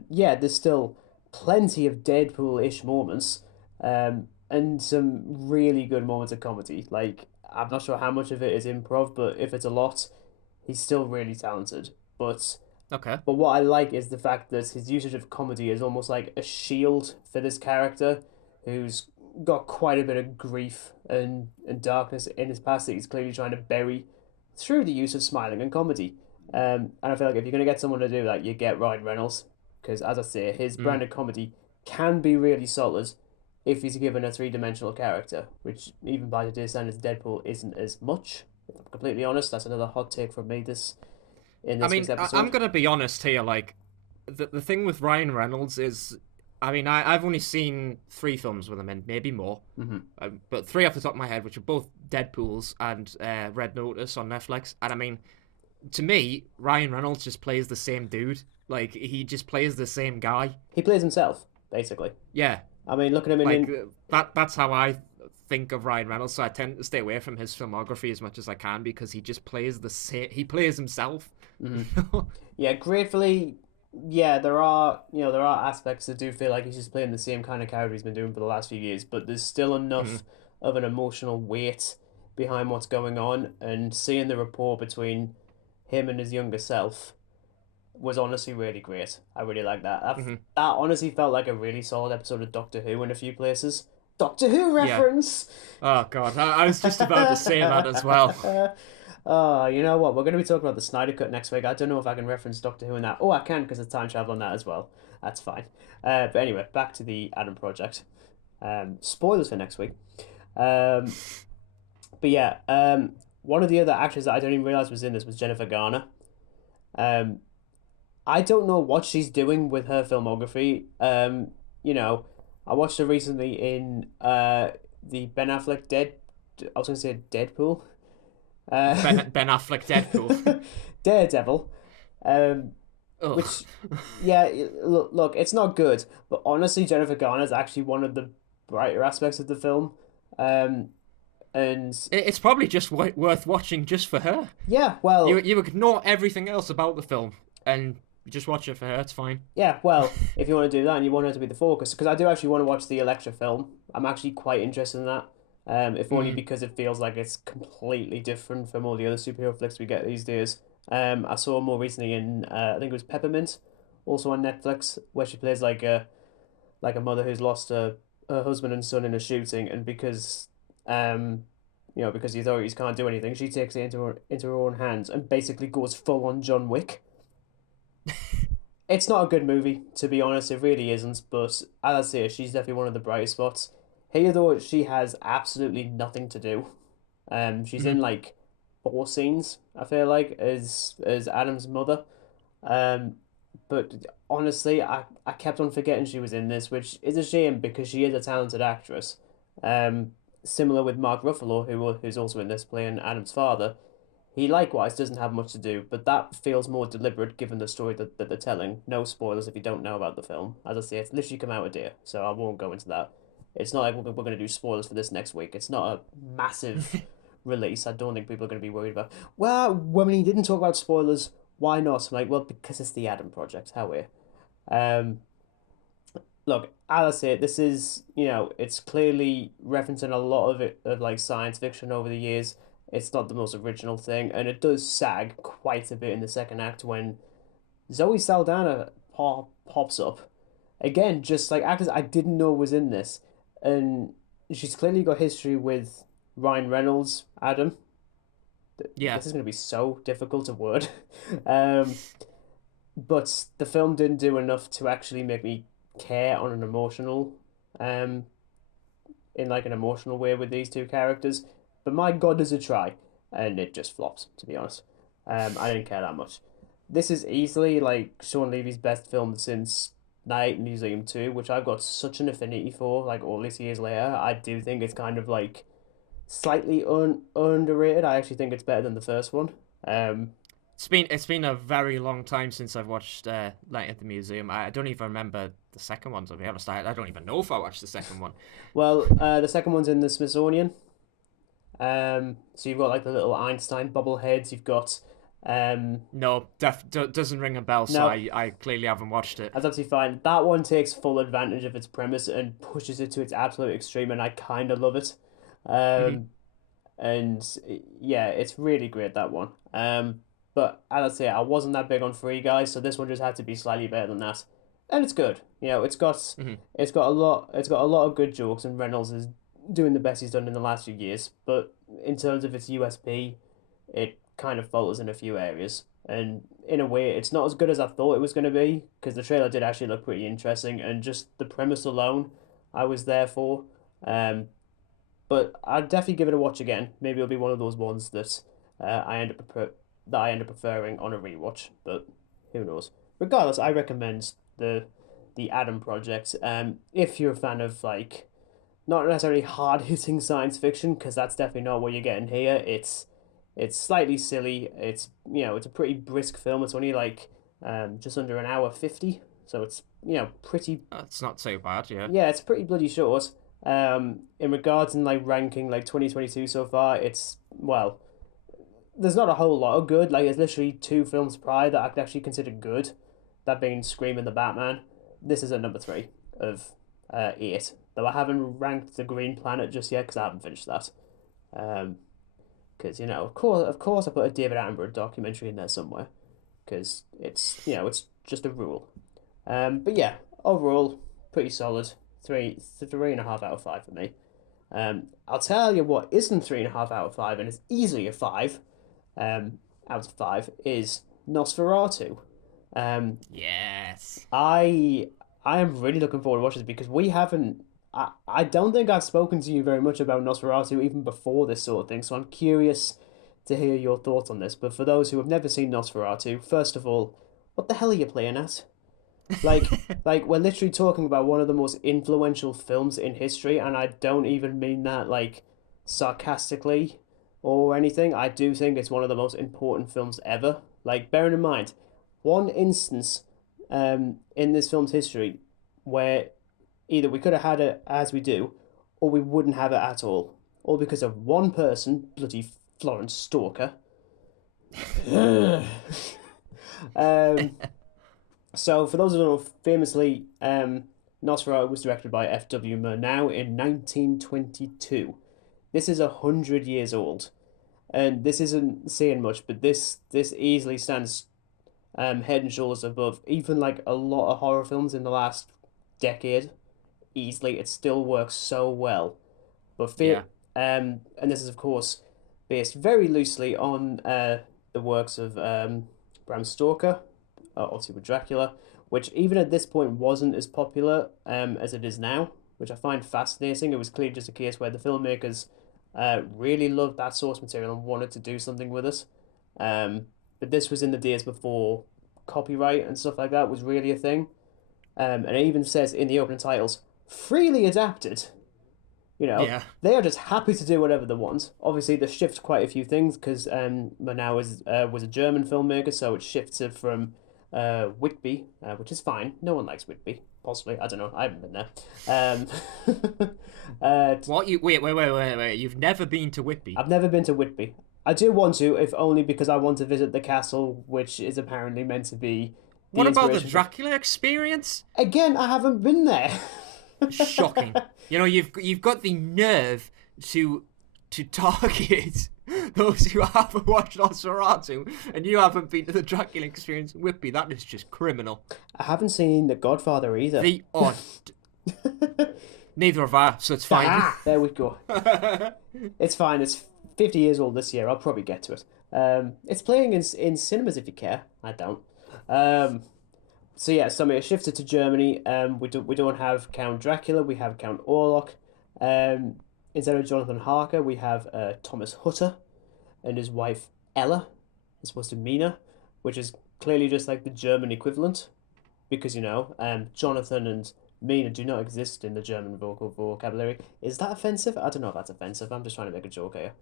Yeah, there's still plenty of Deadpool-ish moments, and some really good moments of comedy. Like I'm not sure how much of it is improv, but if it's a lot, he's still really talented. Okay. But what I like is the fact that his usage of comedy is almost like a shield for this character, who's got quite a bit of grief and darkness in his past that he's clearly trying to bury through the use of smiling and comedy. And I feel like if you're going to get someone to do that, you get Ryan Reynolds. Because, as I say, his Mm. brand of comedy can be really solid if he's given a three-dimensional character, which even by today's standards, Deadpool isn't as much. If I'm completely honest, that's another hot take from me in I this week's mean, episode. I'm gonna be honest here. Like, the thing with Ryan Reynolds is, I mean, I've only seen 3 films with him in, maybe more, but 3 off the top of my head, which are both Deadpool's and Red Notice on Netflix. And I mean, to me, Ryan Reynolds just plays the same dude. Like, he just plays the same guy. He plays himself, basically. Yeah, I mean, look at him like that's how I think of Ryan Reynolds. So I tend to stay away from his filmography as much as I can because he just plays the same. He plays himself. Yeah, gratefully, yeah, there are aspects that do feel like he's just playing the same kind of character he's been doing for the last few years, but there's still enough of an emotional weight behind what's going on, and seeing the rapport between him and his younger self was honestly really great. I really like that. That honestly felt like a really solid episode of Doctor Who in a few places. Doctor Who Yeah. reference. Oh god, I was just about to say that as well. You know what? We're going to be talking about the Snyder Cut next week. I don't know if I can reference Doctor Who in that. Oh, I can because it's time travel on that as well. That's fine. But anyway, back to the Adam Project. Spoilers for next week. But yeah, one of the other actors that I didn't even realize was in this was Jennifer Garner. I don't know what she's doing with her filmography. You know, I watched her recently in the Ben Affleck I was going to say Deadpool. Ben Affleck Deadpool. Daredevil. Which, yeah, look, it's not good, but honestly, Jennifer Garner is actually one of the brighter aspects of the film. And it's probably just worth watching just for her. yeah, well, You ignore everything else about the film and just watch it for her. It's fine. yeah, well, if you want to do that and you want her to be the focus, because I do actually want to watch the Elektra film. I'm actually quite interested in that. If only because it feels like it's completely different from all the other superhero flicks we get these days. I saw more recently in I think it was Peppermint, also on Netflix, where she plays like a mother who's lost her husband and son in a shooting, and because the authorities can't do anything, she takes it into her own hands and basically goes full on John Wick. It's not a good movie, to be honest. It really isn't. But as I say, she's definitely one of the brightest spots. Here, though, she has absolutely nothing to do. She's in like 4 scenes, I feel like, as Adam's mother. But honestly, I kept on forgetting she was in this, which is a shame because she is a talented actress. Similar with Mark Ruffalo, who's also in this, playing Adam's father. He likewise doesn't have much to do, but that feels more deliberate given the story that they're telling. No spoilers if you don't know about the film. As I say, it's literally come out a day, so I won't go into that. It's not like we're going to do spoilers for this next week. It's not a massive release. I don't think people are going to be worried about. Well, when he didn't talk about spoilers, why not? I'm like, well, because it's the Adam Project. How we? Look, as I say, this is it's clearly referencing a lot of it of like science fiction over the years. It's not the most original thing, and it does sag quite a bit in the second act when Zoe Saldana pops up. Again, just like actors I didn't know was in this. And she's clearly got history with Ryan Reynolds, Adam. Yeah. This is going to be so difficult to word. But the film didn't do enough to actually make me care on an emotional, in like an emotional way with these two characters. But my God, does it try, and it just flops. To be honest, I didn't care that much. This is easily like Sean Levy's best film since Night Museum 2, which I've got such an affinity for. Like all these years later, I do think it's kind of like slightly underrated. I actually think it's better than the first one. It's been a very long time since I've watched Night at the Museum. I don't even remember the second one, to be honest. I don't even know if I watched the second one. Well, the second one's in the Smithsonian. So you've got like the little Einstein bobbleheads. You've got No, doesn't ring a bell, so No. I clearly haven't watched it. that's absolutely fine. That one takes full advantage of its premise and pushes it to its absolute extreme, and I kind of love it. And yeah, it's really great, that one. But as I say, I wasn't that big on Free Guy, so this one just had to be slightly better than that. And it's good. It's got a lot of good jokes, and Reynolds is doing the best he's done in the last few years. But in terms of its USP, it kind of falters in a few areas. And in a way, it's not as good as I thought it was going to be, because the trailer did actually look pretty interesting, and just the premise alone I was there for. Um, but I'd definitely give it a watch again. Maybe it'll be one of those ones that I end up preferring on a rewatch. But who knows? Regardless, I recommend the Adam Project. If you're a fan of like not necessarily hard hitting science fiction, because that's definitely not what you're getting here. It's slightly silly. It's it's a pretty brisk film. It's only like just under an hour 50, so it's pretty That's not so bad, yeah. yeah, it's pretty bloody short. In regards and like ranking like 2022 so far, it's well, there's not a whole lot of good. Like there's literally two films prior that I could actually consider good. That being Scream and the Batman. This is at number three of eight. Though I haven't ranked the Green Planet just yet because I haven't finished that. Because of course, I put a David Attenborough documentary in there somewhere because it's just a rule. But yeah, overall, pretty solid. Three and a half out of five for me. I'll tell you what isn't 3.5 out of five, and it's easily a five. Out of five is Nosferatu. Yes. I am really looking forward to watching this because we haven't. I don't think I've spoken to you very much about Nosferatu even before this sort of thing, so I'm curious to hear your thoughts on this. But for those who have never seen Nosferatu, first of all, what the hell are you playing at? Like, like we're literally talking about one of the most influential films in history, and I don't even mean that like sarcastically or anything. I do think it's one of the most important films ever. Like, bearing in mind, one instance in this film's history where either we could have had it as we do, or we wouldn't have it at all because of one person, bloody Florence Stalker. um, so, for those who don't know, famously, Nosferatu was directed by F.W. Murnau in 1922. This is 100 years old, and this isn't saying much, but this easily stands head and shoulders above even like a lot of horror films in the last decade. Easily, it still works so well. But Yeah. and this is of course based very loosely on the works of Bram Stoker, obviously with Dracula, which even at this point wasn't as popular as it is now, which I find fascinating. It was clearly just a case where the filmmakers really loved that source material and wanted to do something with it. But this was in the days before copyright and stuff like that was really a thing. And it even says in the opening titles, freely adapted. Yeah. They are just happy to do whatever they want. Obviously, they shift quite a few things because Murnau was a German filmmaker, so it shifts it from Whitby, which is fine. No one likes Whitby, possibly. I don't know. I haven't been there. What you wait. You've never been to Whitby? I've never been to Whitby. I do want to, if only because I want to visit the castle, which is apparently meant to be the What about the inspiration Dracula experience? Again, I haven't been there. Shocking. You've got the nerve to target those who haven't watched Nosferatu, and you haven't been to the Dracula experience in Whitby. That is just criminal. I haven't seen The Godfather either. The odd. Neither have I, so it's fine. There we go. It's fine. It's 50 years old this year. I'll probably get to it. It's playing in cinemas if you care. I don't. So yeah, so it shifted to Germany. We don't have Count Dracula. We have Count Orlok. Instead of Jonathan Harker, we have Thomas Hutter and his wife Ella, as opposed to Mina, which is clearly just like the German equivalent, because Jonathan and Mina do not exist in the German vocal vocabulary. Is that offensive? I don't know if that's offensive. I'm just trying to make a joke here.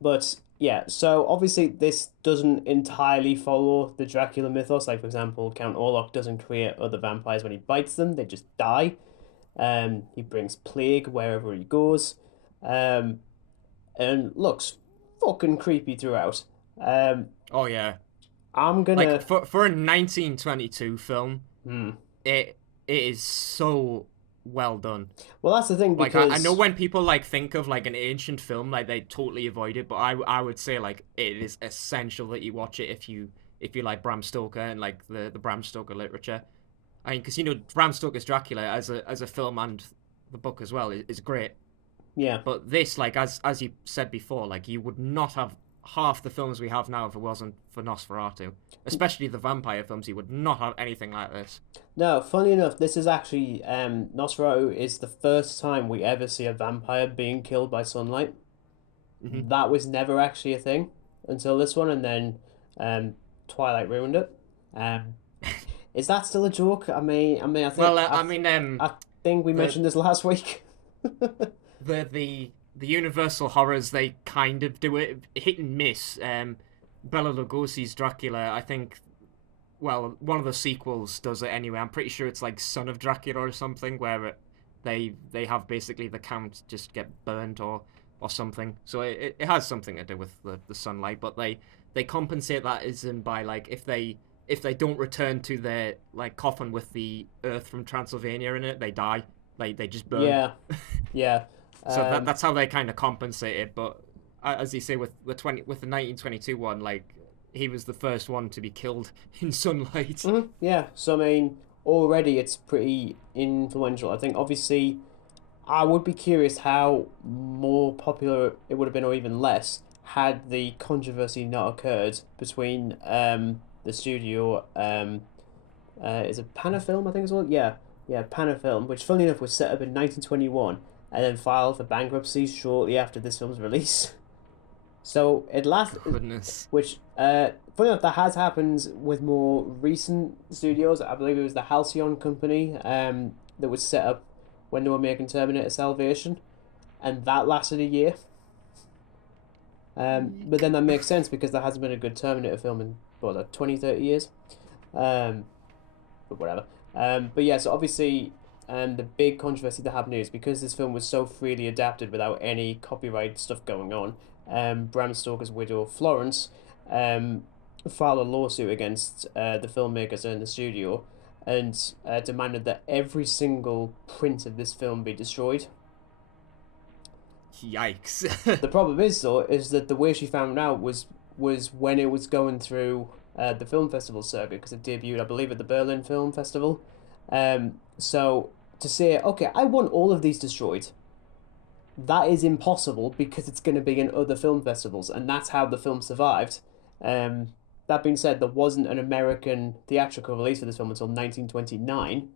But yeah, so obviously this doesn't entirely follow the Dracula mythos. Like, for example, Count Orlok doesn't create other vampires when he bites them, they just die. He brings plague wherever he goes. And looks fucking creepy throughout. Oh yeah. I'm gonna like for a 1922 film, it is so well done. Well, that's the thing, because Like I know when people like think of like an ancient film, like they totally avoid it, but I would say like it is essential that you watch it if you like Bram Stoker and like the Bram Stoker literature. I mean, because Bram Stoker's Dracula as a film and the book as well is great. Yeah. But this, like as you said before, like you would not have half the films we have now if it wasn't for Nosferatu. Especially the vampire films, you would not have anything like this. No, funny enough, this is actually Nosferatu is the first time we ever see a vampire being killed by sunlight. Hmm. That was never actually a thing until this one, and then Twilight ruined it. Um, is that still a joke? I think Well, I mean, I think we the mentioned this last week. the Universal horrors, they kind of do it hit and miss. Bela Lugosi's Dracula, I think. Well, one of the sequels does it anyway. I'm pretty sure it's like Son of Dracula or something, where they have basically the count just get burnt or something. So it has something to do with the sunlight, but they compensate that as in by like if they don't return to their like coffin with the earth from Transylvania in it, they die. Like they just burn. Yeah, yeah. So that's how they kind of compensate it. But as you say, with the 1922 one, like he was the first one to be killed in sunlight. Yeah. So already it's pretty influential. I think obviously I would be curious how more popular it would have been, or even less, had the controversy not occurred between the studio is it Panafilm, I think it's called? Yeah, yeah, Panafilm, which funnily enough was set up in 1921 and then filed for bankruptcy shortly after this film's release. So it lasted, Goodness. which funny enough, that has happened with more recent studios. I believe it was the Halcyon Company that was set up when they were making Terminator Salvation, and that lasted a year. But then that makes sense because there hasn't been a good Terminator film in what, like 20, 30 years. Um, but whatever. But yeah, so obviously, the big controversy that happened is because this film was so freely adapted without any copyright stuff going on. Bram Stoker's widow Florence filed a lawsuit against the filmmakers and the studio, and demanded that every single print of this film be destroyed. Yikes. The problem is though is that the way she found out was when it was going through the film festival circuit, because it debuted, I believe, at the Berlin Film Festival. So to say, okay, I want all of these destroyed, that is impossible because it's going to be in other film festivals, and that's how the film survived. That being said, there wasn't an American theatrical release for this film until 1929.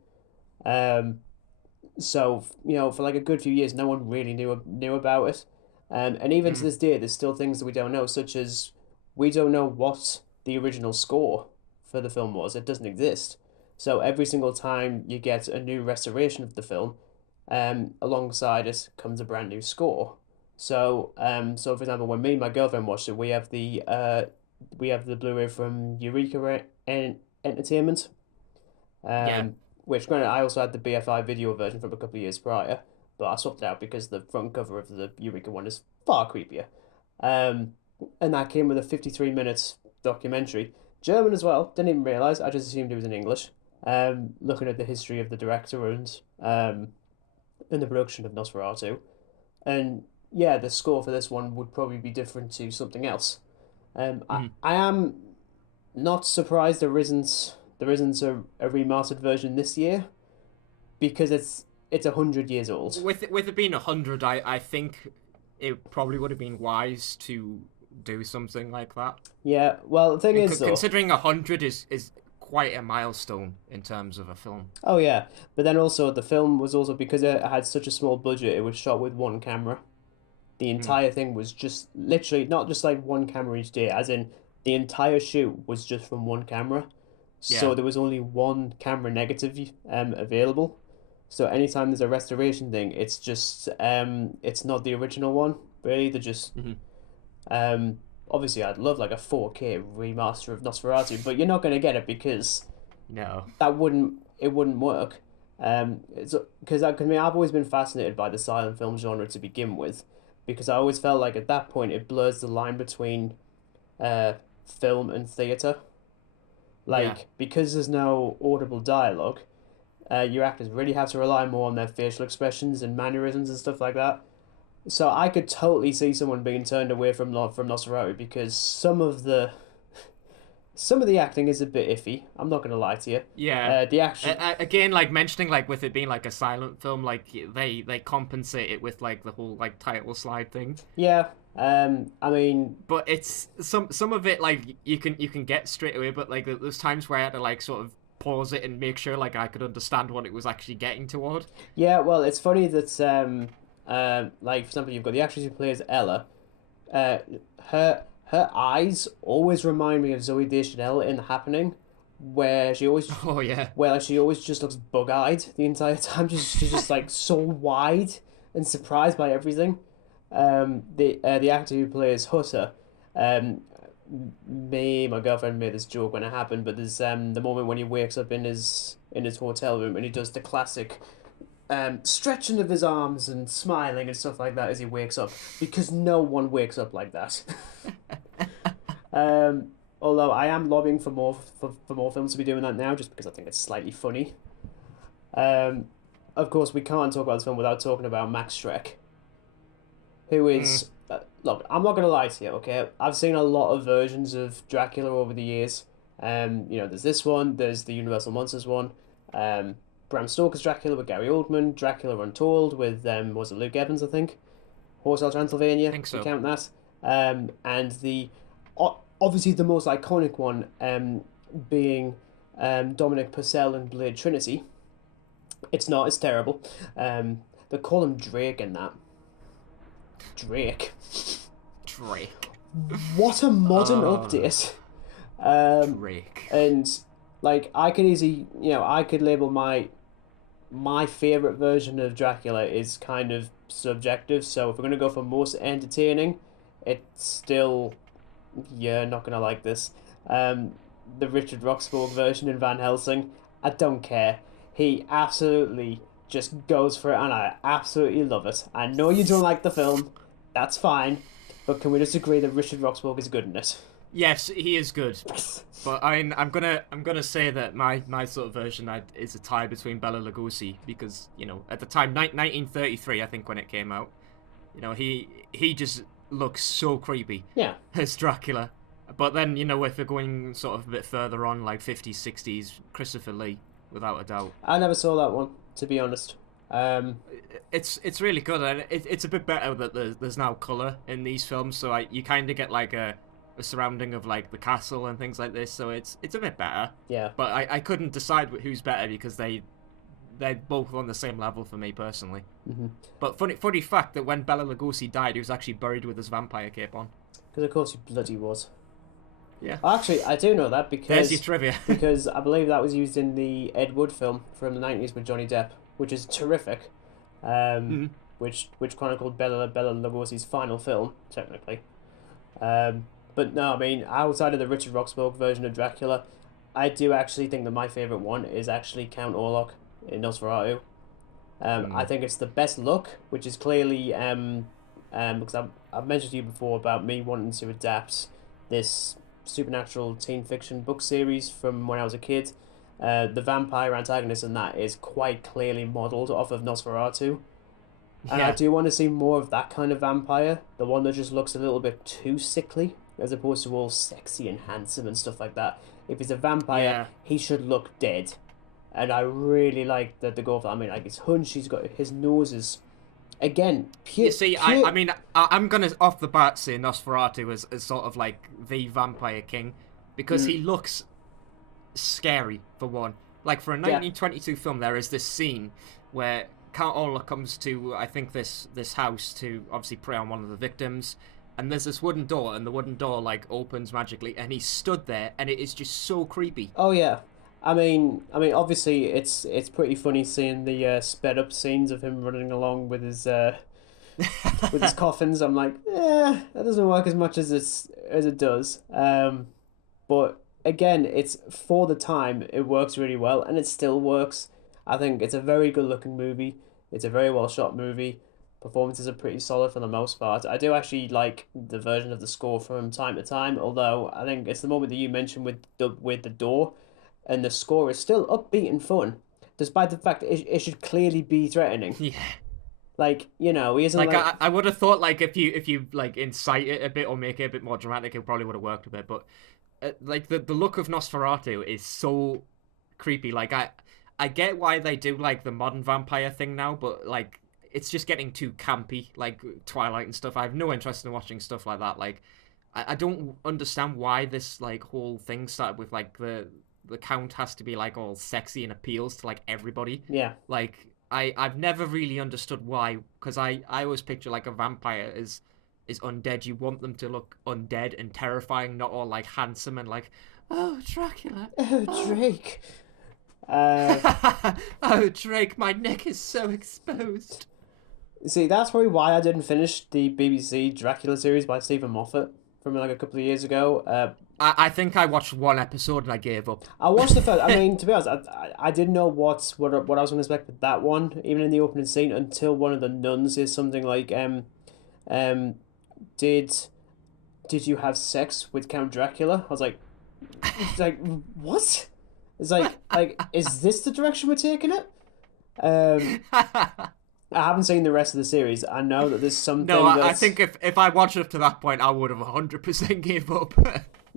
So for like a good few years, no one really knew about it. And even to this day, there's still things that we don't know, such as we don't know what the original score for the film was. It doesn't exist. So every single time you get a new restoration of the film, alongside it comes a brand new score. So for example, when me and my girlfriend watched it, we have the Blu-ray from Eureka Entertainment. Yeah. Which granted, I also had the BFI video version from a couple of years prior, but I swapped it out because the front cover of the Eureka one is far creepier. And that came with a 53 minutes documentary, German as well. Didn't even realise. I just assumed it was in English. Looking at the history of the director and the production of Nosferatu, and yeah, the score for this one would probably be different to something else. I am not surprised there isn't a remastered version this year, because it's 100 years old. With it being 100, I think it probably would have been wise to do something like that. Yeah, well, the thing is, though, Considering 100 is quite a milestone in terms of a film. oh yeah, but then also the film was also, because it had such a small budget, it was shot with one camera. The entire thing was just literally not just like one camera each day, as in the entire shoot was just from one camera. So Yeah. there was only one camera negative available. So anytime there's a restoration thing, it's just it's not the original one. Really, they're just obviously I'd love like a 4K remaster of Nosferatu, but you're not gonna get it because No. it wouldn't work. It's because I've always been fascinated by the silent film genre to begin with, because I always felt like at that point it blurs the line between film and theatre. Like, because there's no audible dialogue, your actors really have to rely more on their facial expressions and mannerisms and stuff like that. So I could totally see someone being turned away from Nosferatu because some of the acting is a bit iffy. I'm not gonna lie to you. Yeah. The action. Again, like mentioning like with it being like a silent film, like they compensate it with like the whole like title slide thing. Yeah. I mean, But it's some of it like you can get straight away, but like there's times where I had to like sort of pause it and make sure like I could understand what it was actually getting toward. yeah, well, it's funny that like for example, you've got the actress who plays Ella. Uh, her eyes always remind me of Zoe Deschanel in The Happening, where she always Oh yeah. where like, she always just looks bug-eyed the entire time. She's just like so wide and surprised by everything. The actor who plays Hutter, um, my girlfriend made this joke when it happened, but there's the moment when he wakes up in his hotel room and he does the classic stretching of his arms and smiling and stuff like that as he wakes up, because no one wakes up like that. Although I am lobbying for more films to be doing that now, just because I think it's slightly funny. Um, of course, we can't talk about this film without talking about Max Schreck, who is look. I'm not gonna lie to you, okay? I've seen a lot of versions of Dracula over the years. There's this one. There's the Universal Monsters one. Um, Bram Stoker's Dracula with Gary Oldman. Dracula Untold with was it Luke Evans? I think. Hotel Transylvania. I think If we so. count that. And the obviously the most iconic one being Dominic Purcell and Blade Trinity. It's not. It's terrible. They call him Drake in that. Drake. Drake. What a modern Oh. update. Drake. And like I could easily, I could label my favorite version of Dracula is kind of subjective. So if we're gonna go for most entertaining, it's still you're not gonna like this. Um, the Richard Roxburgh version in Van Helsing, I don't care. He absolutely just goes for it, and I absolutely love it. I know you don't like the film, that's fine, but can we just agree that Richard Roxburgh is good in it? Yes, he is good. But I'm gonna say that my sort of version is a tie between Bela Lugosi, because at the time 1933 I think when it came out, he just looks so creepy Yeah. as Dracula. But then if we're going sort of a bit further on, like 50s 60s, Christopher Lee, without a doubt. I never saw that one, to be honest. It's really good, and it's a bit better that there's now color in these films, so you kind of get like a surrounding of like the castle and things like this, so it's a bit better. Yeah. But I couldn't decide who's better, because they're both on the same level for me personally. Mm-hmm. But funny fact that when Bela Lugosi died, he was actually buried with his vampire cape on. Because of course he bloody was. Yeah. Actually, I do know that There's your because trivia. because I believe that was used in the Ed Wood film from the 90s with Johnny Depp, which is terrific. Mhm. Which chronicled Bela Lugosi's final film, technically. But no, I mean, outside of the Richard Roxburgh version of Dracula, I do actually think that my favourite one is actually Count Orlok in Nosferatu. I think it's the best look, which is clearly because I've mentioned to you before about me wanting to adapt this supernatural teen fiction book series from when I was a kid. The vampire antagonist in that is quite clearly modelled off of Nosferatu. And I Yeah. do want to see more of that kind of vampire, the one that just looks a little bit too sickly, as opposed to all sexy and handsome and stuff like that. If he's a vampire, Yeah. he should look dead. And I really like that they go for that. I mean, like his hunch, he's got his nose is, again, pure. You see, pure... I mean, I'm gonna off the bat say Nosferatu is sort of like the vampire king, because he looks scary, for one. Like, for a 1922 film, there is this scene where Count Orlok comes to, I think, this house to obviously prey on one of the victims, and there's this wooden door, and the wooden door, like, opens magically, and he's stood there, and it is just so creepy. Oh yeah, obviously it's pretty funny seeing the sped up scenes of him running along with his with his coffins. I'm like, that doesn't work as much as it does. But again, it's for the time it works really well, and it still works. I think it's a very good looking movie. It's a very well shot movie. Performances are pretty solid for the most part. I do actually like the version of the score from time to time, although I think it's the moment that you mentioned with the door, and the score is still upbeat and fun, despite the fact that it should clearly be threatening. Yeah. Like, he isn't Like, like... I would have thought, like, if you like incite it a bit or make it a bit more dramatic, it probably would have worked a bit. But like the look of Nosferatu is so creepy. Like, I get why they do like the modern vampire thing now, but like it's just getting too campy, like Twilight and stuff. I have no interest in watching stuff like that. Like, I don't understand why this like whole thing started with like the count has to be like all sexy and appeals to like everybody. Yeah. Like, I've never really understood why, because I always picture like a vampire is undead. You want them to look undead and terrifying, not all like handsome and like, oh, Dracula. Oh, Oh. Drake. Oh, Drake, my neck is so exposed. See, that's probably why I didn't finish the BBC Dracula series by Stephen Moffat from like a couple of years ago. I think I watched one episode and I gave up. I watched the first. I mean, to be honest, I didn't know what I was going to expect with that one, even in the opening scene, until one of the nuns is something like, did you have sex with Count Dracula? I was like, what? It's like, is this the direction we're taking it? I haven't seen the rest of the series. I know that there's something. No, I think if I watched up to that point, I would have 100% gave up.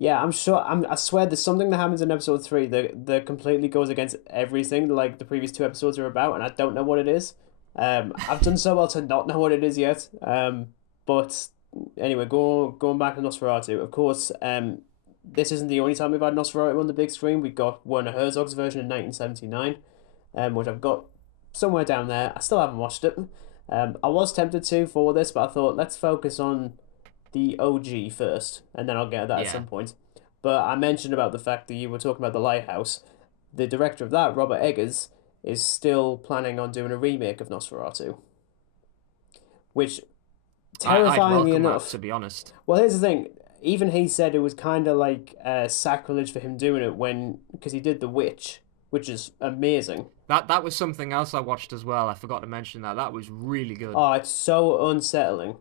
Yeah, I'm sure. I swear, there's something that happens in episode 3 that completely goes against everything like the previous 2 episodes are about, and I don't know what it is. I've done so well to not know what it is yet. But anyway, going back to Nosferatu. Of course, this isn't the only time we've had Nosferatu on the big screen. We got Werner Herzog's version in 1979, which I've got somewhere down there. I still haven't watched it. I was tempted to for this, but I thought let's focus on the OG first, and then I'll get to that at some point. But I mentioned about the fact that you were talking about The Lighthouse. The director of that, Robert Eggers, is still planning on doing a remake of Nosferatu. Which, terrifyingly enough, that, to be honest. Well, here's the thing. Even he said it was kind of like sacrilege for him doing it because he did The Witch, which is amazing. That was something else I watched as well. I forgot to mention that. That was really good. Oh, it's so unsettling.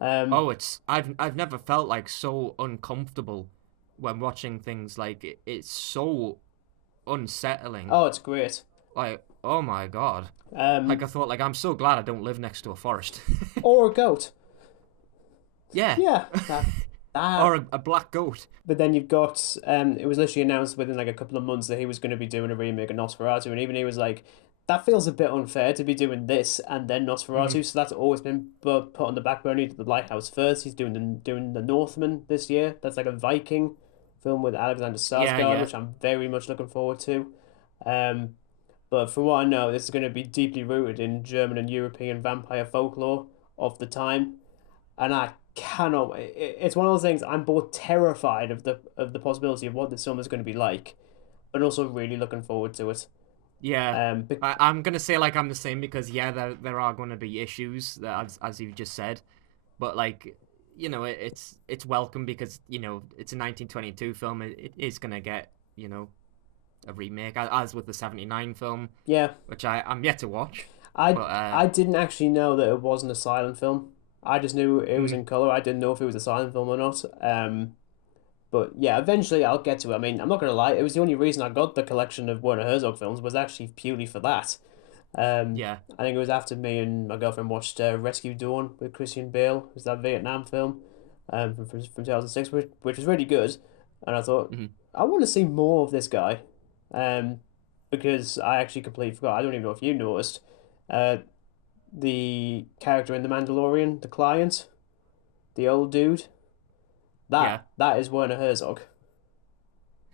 I've never felt like so uncomfortable when watching things. Like it's so unsettling. Oh, it's great. Like, oh my god. Like I thought, like I'm so glad I don't live next to a forest. Or a goat. Yeah. Yeah. Or a black goat. But then you've got it was literally announced within like a couple of months that he was going to be doing a remake of Nosferatu, and even he was like, that feels a bit unfair to be doing this and then Nosferatu. So that's always been put on the back burner. He did The Lighthouse first. He's doing the Northman this year. That's like a Viking film with Alexander Skarsgård, which I'm very much looking forward to. But from what I know, this is going to be deeply rooted in German and European vampire folklore of the time, and I cannot. It's one of those things. I'm both terrified of the possibility of what this film is going to be like, but also really looking forward to it. Yeah, I'm gonna say like I'm the same because there are going to be issues as you just said, but like it's welcome because it's a 1922 film. It is gonna get a remake as with the 79 film. Yeah, which I'm yet to watch. I didn't actually know that it wasn't a silent film. I just knew it was in color. I didn't know if it was a silent film or not. But yeah, eventually I'll get to it. I mean, I'm not going to lie, it was the only reason I got the collection of Werner Herzog films was actually purely for that. Yeah. I think it was after me and my girlfriend watched Rescue Dawn with Christian Bale. It was that Vietnam film from 2006, which was really good. And I thought, I want to see more of this guy. Because I actually completely forgot. I don't even know if you noticed. The character in The Mandalorian, the client, the old dude. That is Werner Herzog.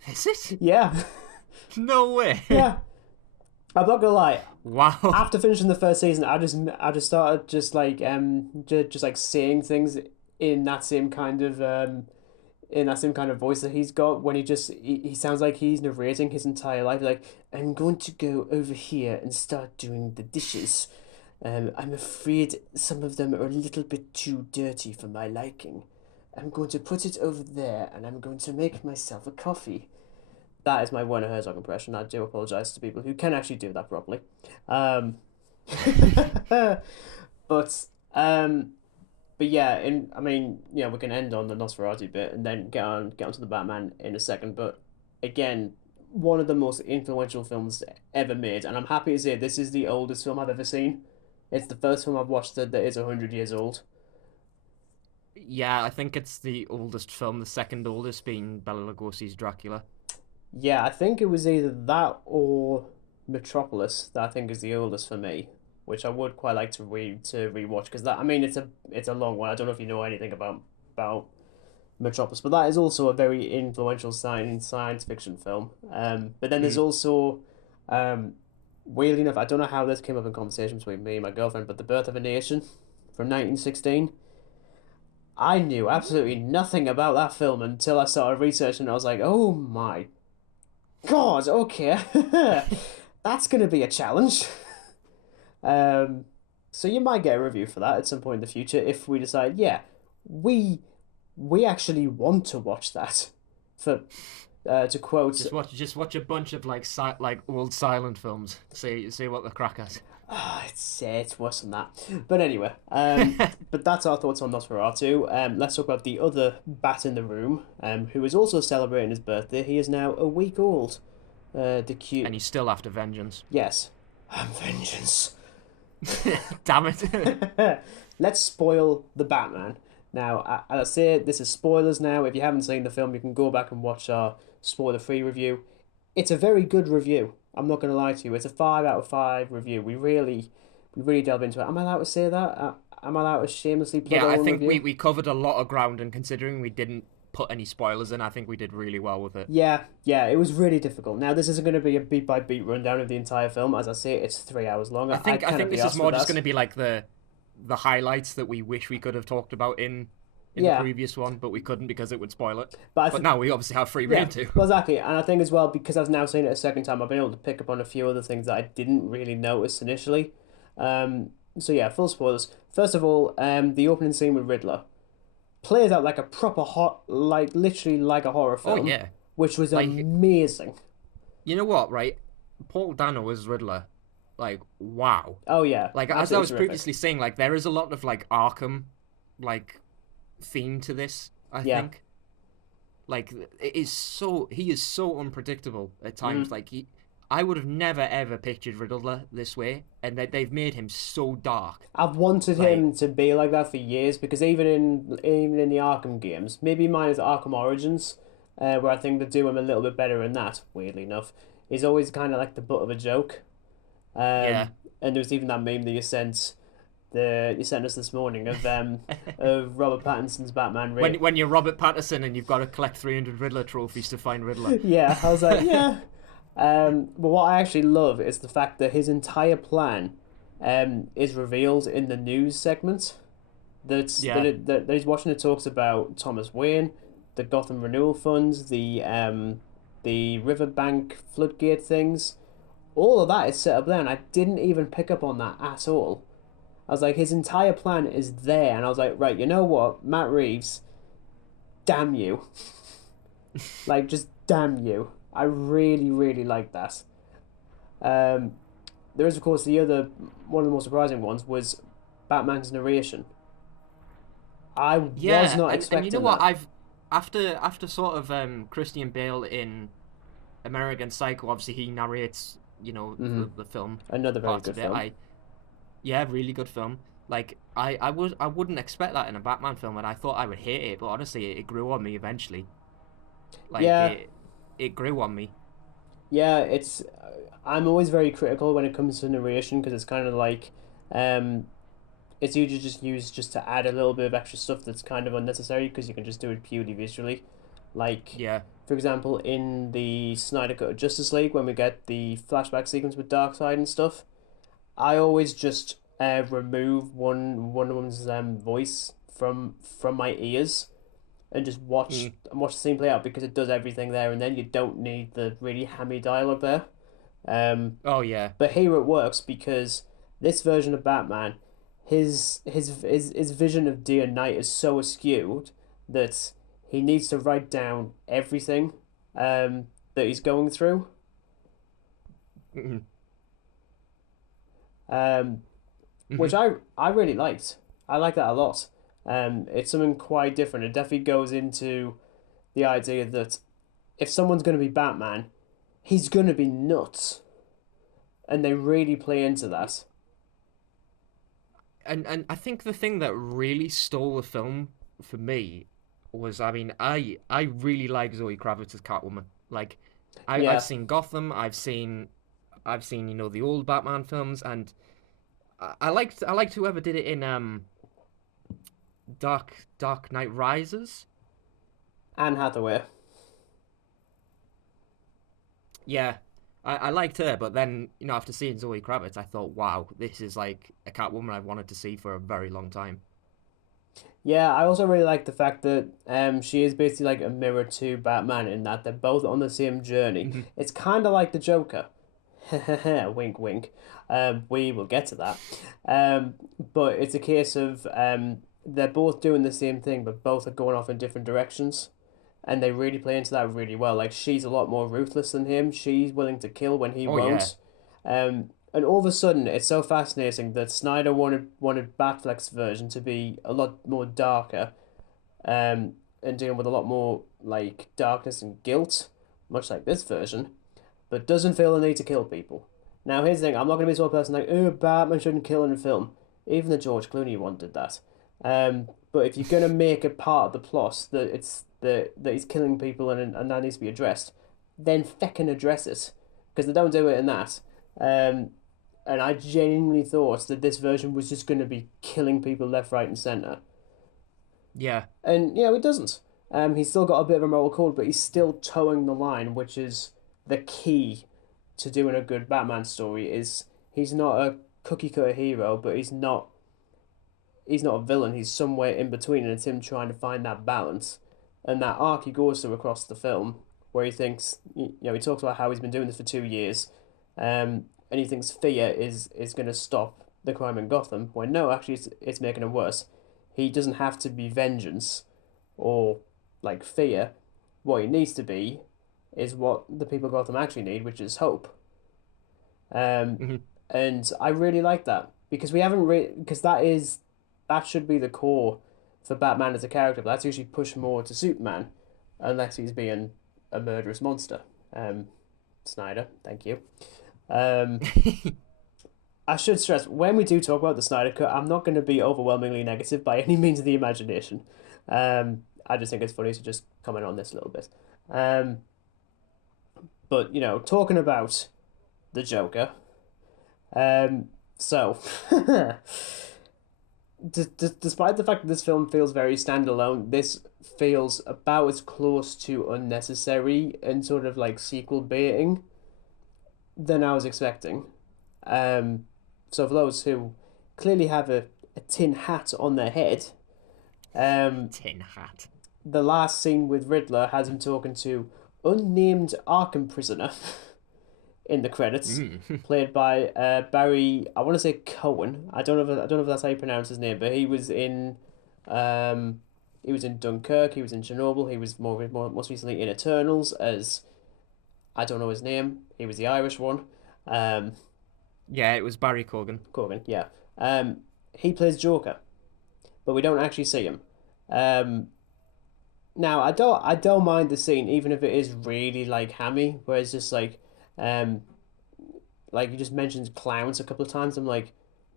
Is it? Yeah. No way. Yeah. I'm not gonna lie. Wow. After finishing the first season, I just started just like saying things in that same kind of voice that he's got when he sounds like he's narrating his entire life. Like, I'm going to go over here and start doing the dishes. I'm afraid some of them are a little bit too dirty for my liking. I'm going to put it over there and I'm going to make myself a coffee. That is my Werner Herzog impression. I do apologise to people who can actually do that properly. But yeah, we can end on the Nosferatu bit and then get on to the Batman in a second. But again, one of the most influential films ever made, and I'm happy to say this is the oldest film I've ever seen. It's the first film I've watched that is 100 years old. Yeah, I think it's the oldest film, the second oldest being Bela Lugosi's Dracula. Yeah, I think it was either that or Metropolis that I think is the oldest for me. which I would quite like to rewatch because that I mean it's a long one. I don't know if you know anything about Metropolis, but that is also a very influential science fiction film. But then there's Mm. also, um, weirdly enough, I don't know how this came up in conversation between me and my girlfriend, but The Birth of a Nation from 1916. I knew absolutely nothing about that film until I started researching. I was like, oh my God, okay, that's gonna be a challenge. Um, so you might get a review for that at some point in the future if we decide, yeah, we we actually want to watch that. For to quote, Just watch a bunch of like old silent films. See what the crack at. it's worse than that. But anyway, but that's our thoughts on Nosferatu. Let's talk about the other bat in the room, who is also celebrating his birthday. He is now a week old. The cute, And he's still after vengeance. yes, vengeance. Damn it. Let's spoil the Batman. Now, as I say, this is spoilers now. If you haven't seen the film, you can go back and watch our spoiler-free review. It's a very good review. I'm not going to lie to you. It's a 5 out of 5 review. We really delve into it. Am I allowed to say that? Am I allowed to shamelessly plug Yeah, our I own think review? we covered a lot of ground, and considering we didn't put any spoilers in, I think we did really well with it. Yeah, it was really difficult. Now, this isn't going to be a beat-by-beat rundown of the entire film. As I say, it's 3 hours long. I I think I cannot think be this is asked for more just that. going to be like the highlights that we wish we could have talked about in the Yeah, previous one, but we couldn't because it would spoil it. but But now we obviously have free yeah, reign to. well, exactly. And I think as well, because I've now seen it a second time, I've been able to pick up on a few other things that I didn't really notice initially. Um, so yeah, full spoilers. First of all, the opening scene with Riddler plays out like a proper like literally like a horror Oh film, yeah, which was like amazing. you know what, right? Paul Dano as Riddler, like wow. Oh yeah, Like as I absolutely was terrific. previously saying, like there is a lot of like Arkham, like theme to this. I Yeah. think like he is so unpredictable at times. Mm. I would have never ever pictured Riddler this way, and they've made him so dark. I've wanted Like him to be like that for years because even in the Arkham games, maybe mine is Arkham Origins, where I think they do him a little bit better in that. Weirdly enough, he's always kind of like the butt of a joke. yeah, And there was even that meme that you sent us this morning of Robert Pattinson's Batman. when you're Robert Patterson and you've got to collect 300 Riddler trophies to find Riddler. Yeah, I was like, yeah. But what I actually love is the fact that his entire plan is revealed in the news segment. Yeah. That he's watching the talks about Thomas Wayne, the Gotham Renewal Funds, the Riverbank floodgate things. All of that is set up there, and I didn't even pick up on that at all. I was like, his entire plan is there, and I was like, right, you know what, Matt Reeves, damn you. Like, just damn you. I really, really like that. Um, there is, of course, one of the most surprising ones was Batman's narration. I was Yeah, not and you know expecting what? that. After sort of Christian Bale in American Psycho, obviously he narrates the film Another very parts good of it. film. Yeah, really good film. Like I wouldn't expect that in a Batman film, and I thought I would hate it, but honestly, it grew on me eventually. Like Yeah, it grew on me. yeah, I'm always very critical when it comes to narration because it's kind of like. Um, it's usually just used just to add a little bit of extra stuff that's kind of unnecessary because you can just do it purely visually. Like, Yeah. for example, in the Snyder Cut of Justice League, when we get the flashback sequence with Darkseid and stuff, I always just remove Wonder Woman's voice from my ears and just Mm. watch the scene play out because it does everything there, and then you don't need the really hammy dialogue there. Oh yeah. But here it works because this version of Batman, his vision of day and night is so askewed that he needs to write down everything that he's going through. Mhm. Um, which Mhm. I really liked. I like that a lot. It's something quite different. It definitely goes into the idea that if someone's going to be Batman, he's going to be nuts, and they really play into that. And I think the thing that really stole the film for me was, I mean, I really like Zoe Kravitz as Catwoman. Like, I've Yeah, seen Gotham, I've seen the old Batman films, and I liked whoever did it in Dark Knight Rises. Anne Hathaway. Yeah, I liked her, but then after seeing Zoe Kravitz, I thought, wow, this is like a Catwoman I've wanted to see for a very long time. Yeah, I also really like the fact that she is basically like a mirror to Batman in that they're both on the same journey. Hmm. It's kind of like the Joker. Wink, wink. We will get to that. Um, but it's a case of they're both doing the same thing, but both are going off in different directions. And they really play into that really well. Like, she's a lot more ruthless than him. She's willing to kill when he Oh yeah, won't. And all of a sudden, it's so fascinating that Snyder wanted Batfleck's version to be a lot more darker, and dealing with a lot more like darkness and guilt, much like this version, but doesn't feel the need to kill people. Now, here's the thing: I'm not going to be sort of person like, oh, Batman shouldn't kill in a film. Even the George Clooney one did that. But if you're going to make it part of the plot that that he's killing people and that needs to be addressed, then feckin' address it, because they don't do it in that. Um, and I genuinely thought that this version was just going to be killing people left, right, and center. yeah. And it doesn't. He's still got a bit of a moral code, but he's still towing the line, which is the key to doing a good Batman story. Is he's not a cookie cutter hero, but he's not a villain. He's somewhere in between, and it's him trying to find that balance. And that arc he goes through across the film, where he thinks, he talks about how he's been doing this for 2 years, and he thinks fear is going to stop the crime in Gotham. When no, actually, it's making it worse. He doesn't have to be vengeance or like fear. What he needs to be is what the people of Gotham actually need, which is hope. Um, Hmm. and I really like that because we haven't because that should be the core for Batman as a character, but that's usually pushed more to Superman, unless he's being a murderous monster. Snyder, thank you. Um, I should stress when we do talk about the Snyder Cut, I'm not going to be overwhelmingly negative by any means of the imagination. I just think it's funny to just comment on this a little bit. Um, but talking about the Joker, um, so despite the fact that this film feels very standalone, this feels about as close to unnecessary and sort of like sequel baiting than I was expecting. Um, so for those who clearly have a tin hat on their head, um, Tin Hat. the last scene with Riddler has him talking to unnamed Arkham prisoner in the credits, Mm. played by Barry. I want to say Cohen. I don't know if that's how you pronounce his name, but um, he was in Dunkirk. He was in Chernobyl. He was most recently in Eternals as I don't know his name. He was the Irish one. Um, Yeah, it was Barry Corgan. Corgan, yeah. He plays Joker, but we don't actually see him. Um, Now I don't mind the scene even if it is really like hammy, where it's just um like you just mentioned clowns a couple of times. I'm like,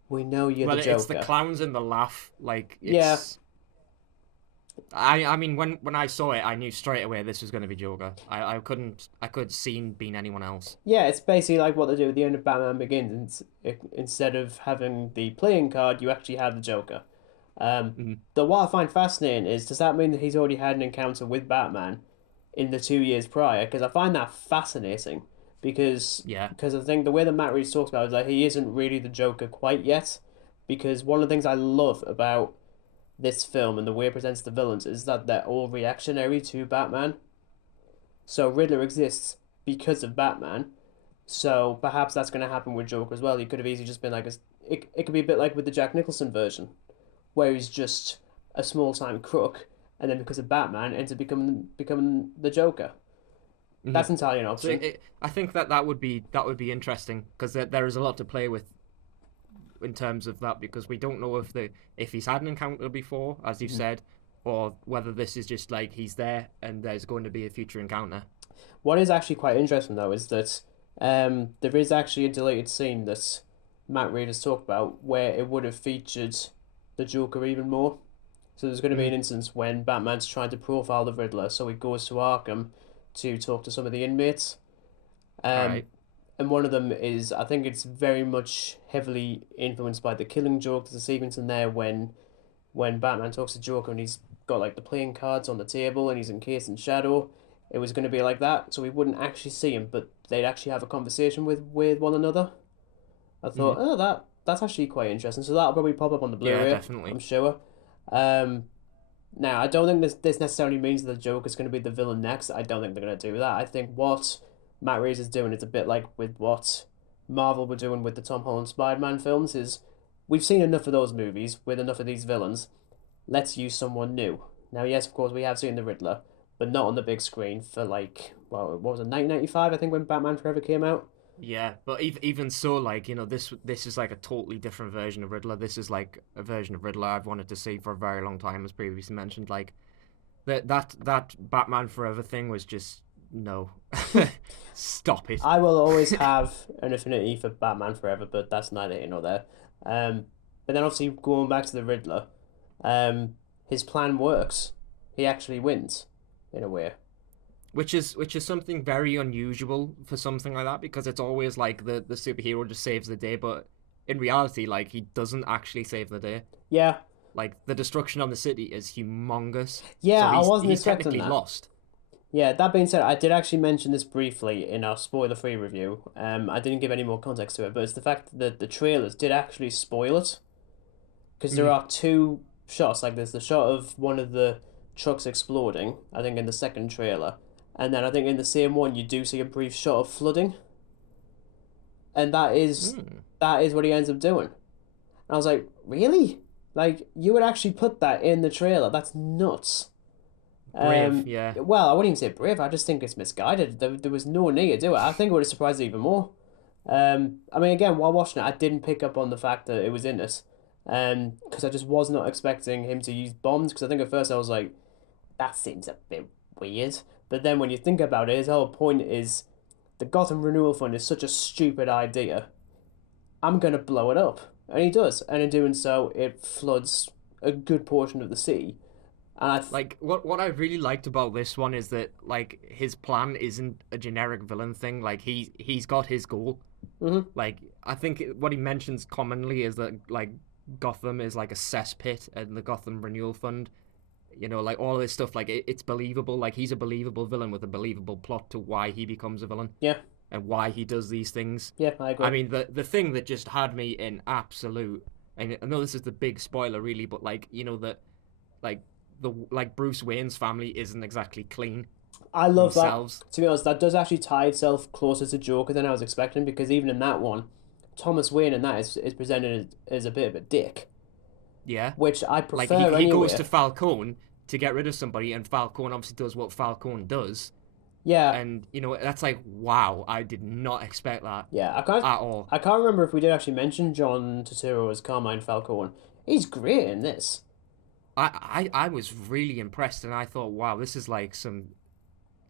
we know you're the Well, it's the Joker. clowns and the laugh. Like Yeah, it's. I mean, when I saw it, I knew straight away this was going to be Joker. I could seen being anyone else. yeah, it's basically like what they do at the end of Batman Begins. Instead of having the playing card, you actually have the Joker. Mhm. What I find fascinating is, does that mean that he's already had an encounter with Batman in the 2 years prior? Because I find that fascinating. Because Yeah. because I think the way that Matt Reeves talks about it is that he isn't really the Joker quite yet. Because one of the things I love about this film and the way it presents the villains is that they're all reactionary to Batman. So Riddler exists because of Batman. So perhaps that's going to happen with Joker as well. He could have easily just been like it could be a bit like with the Jack Nicholson version, where he's just a small time crook, and then because of Batman ends up becoming the Joker. Hmm. That's entirely an So option. I think that would be interesting because there is a lot to play with in terms of that because we don't know if he's had an encounter before, as you Mhm. said, or whether this is just like he's there and there's going to be a future encounter. What is actually quite interesting though is that there is actually a deleted scene that Matt Reed has talked about where it would have featured the Joker even more. So there's going to be Hmm. an instance when Batman's trying to profile the Riddler, so he goes to Arkham to talk to some of the inmates. All Um, right. and one of them is, I think it's very much heavily influenced by the Killing Joke. There's a sequence in there when Batman talks to Joker and he's got like the playing cards on the table and he's encased in shadow. It was going to be like that, so we wouldn't actually see him, but they'd actually have a conversation with one another. I thought, Mm. oh, that's actually quite interesting. So that'll probably pop up on the Yeah, Blu-ray, definitely. I'm sure. Um, Now I don't think this necessarily means that the Joker's going to be the villain next. I don't think they're going to do that. I think what Matt Reeves is doing is a bit like with what Marvel were doing with the Tom Holland Spider-Man films. Is we've seen enough of those movies with enough of these villains. Let's use someone new. Now, yes, of course, we have seen the Riddler, but not on the big screen for like, well, what was it, 1995, I think, when Batman Forever came out. Yeah, but even so, like, this is like a totally different version of Riddler. This is like a version of Riddler I've wanted to see for a very long time, as previously mentioned. Like that Batman Forever thing was just no, stop it. I will always have an affinity for Batman Forever, but that's neither here nor there. Um, but then obviously going back to the Riddler, his plan works. He actually wins, in a way. Which is something very unusual for something like that because it's always like the superhero just saves the day, but in reality, like he doesn't actually save the day. Yeah, Like the destruction of the city is humongous, yeah, so I wasn't he's expecting technically that. lost. Yeah, that being said, I did actually mention this briefly in our spoiler-free review. I didn't give any more context to it, but it's the fact that the trailers did actually spoil it. Because there Mm. are two shots, like there's the shot of one of the trucks exploding, I think in the second trailer, and then I think in the same one you do see a brief shot of flooding, and Mm. that is what he ends up doing. And I was like, really? Like you would actually put that in the trailer? That's nuts. Brave, yeah. Well, I wouldn't even say brave. I just think it's misguided. There was no need to do it. I think it would have surprised even more. I mean, again, while watching it, I didn't pick up on the fact that it was in it, because I just was not expecting him to use bombs. Because I think at first I was like, that seems a bit weird. But then when you think about it, his whole point is the Gotham Renewal Fund is such a stupid idea. I'm gonna blow it up, and he does. And in doing so, it floods a good portion of the city. And Like what I really liked about this one is that like his plan isn't a generic villain thing. Like he's got his goal. Mhm. Like I think what he mentions commonly is that like Gotham is like a cesspit and the Gotham Renewal Fund. Like all of this stuff, like it's believable. Like he's a believable villain with a believable plot to why he becomes a villain Yeah, and why he does these things. yeah, I I agree. mean, the thing that just had me in absolute, and I know this is the big spoiler, really, but like that, like like Bruce Wayne's family isn't exactly clean I love that. themselves. To be honest, that does actually tie itself closer to Joker than I was expecting, because even in that one, Thomas Wayne in that is presented as a bit of a dick, Yeah, which I like he prefer goes anyway. to Falcone to get rid of somebody, and Falcone obviously does what Falcone does, Yeah, and that's like wow, I did not expect that yeah. at all. I can't remember if we did actually mention John Turturro as Carmine Falcone. He's great in this. I was really impressed, and I thought, wow, this is like some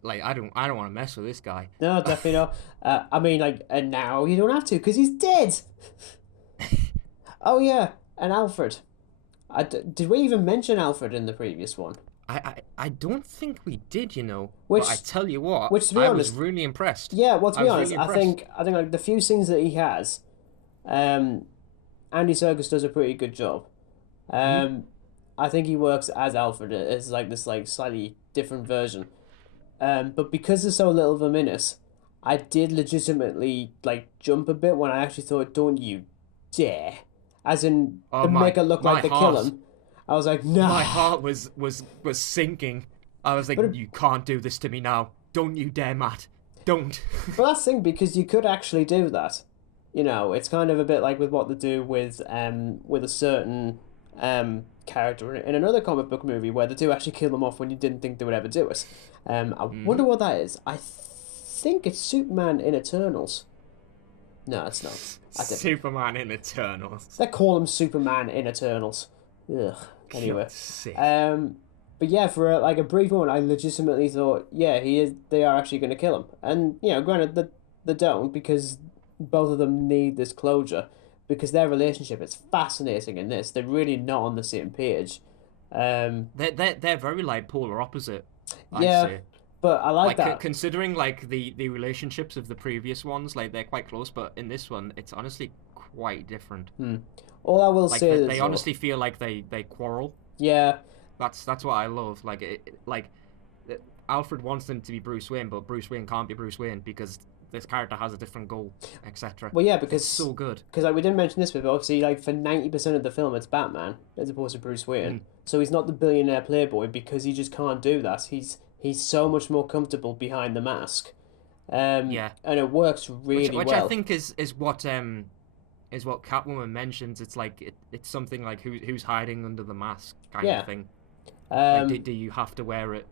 like I don't want to mess with this guy. No, definitely not. I mean, like, and now you don't have to because he's dead. Oh yeah, and Alfred. Did we even mention Alfred in the previous one? I don't think we did, but I Which, tell you what, which to be I was honest, really impressed. yeah. Well, to I be was honest, really impressed. I think like the few scenes that he has, um, Andy Serkis does a pretty good job. Hmm. Um, I think he works as Alfred as like this like slightly different version. But because there's so little of him in it, I did legitimately like jump a bit when I actually thought, "Don't you dare!" As in, Oh the make it look like my they kill heart, him. I was like, my "Nah." heart was sinking. I was like, But you can't do this to me now. Don't you dare, Matt. Don't. but that's the thing because you could actually do that. It's kind of a bit like with what they do with a certain character in another comic book movie where they do actually kill them off when you didn't think they would ever do it. I Hmm. wonder what that is. I think it's Superman in Eternals. No, it's not. I didn't. Superman in Eternals. They call him Superman in Eternals. Ugh. Anyway, God's sake. but yeah, for like a brief moment, I legitimately thought, yeah, he is. They are actually going to kill him, and granted that they don't because both of them need this closure because their relationship is fascinating in this. They're really not on the same page. Um, They're very like polar opposite, I'd yeah, say. But I like Like that. considering like the relationships of the previous ones, like they're quite close, but in this one, it's honestly quite different. All I will Like say they is, though, honestly feel like they quarrel. yeah, That's what I love. Like like Alfred wants them to be Bruce Wayne, but Bruce Wayne can't be Bruce Wayne because this character has a different goal, etc. well, yeah, It's because so good. like we didn't mention this, but obviously, like for 90% of the film, it's Batman as opposed to Bruce Wayne. Mm. So he's not the billionaire playboy because he just can't do that. He's so much more comfortable behind the mask, Yeah, and it works which really I well. think is what Catwoman mentions. It's like it's something like who's hiding under the mask kind of Yeah. thing. Like Um, do you have to wear it?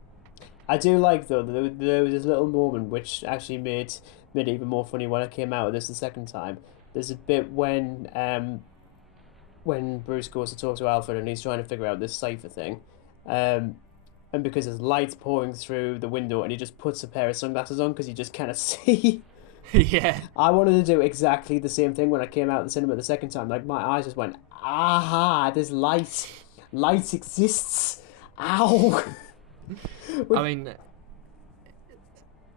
I do like though there was this little moment which actually made it even more funny when I came out of this the second time. There's a bit when Bruce goes to talk to Alfred and he's trying to figure out this cipher thing, um, and because there's lights pouring through the window and he just puts a pair of sunglasses on because you just cannot see. Yeah. I wanted to do exactly the same thing when I came out of the cinema the second time. Like my eyes just went, aha, there's light. Light exists. Ow. I mean,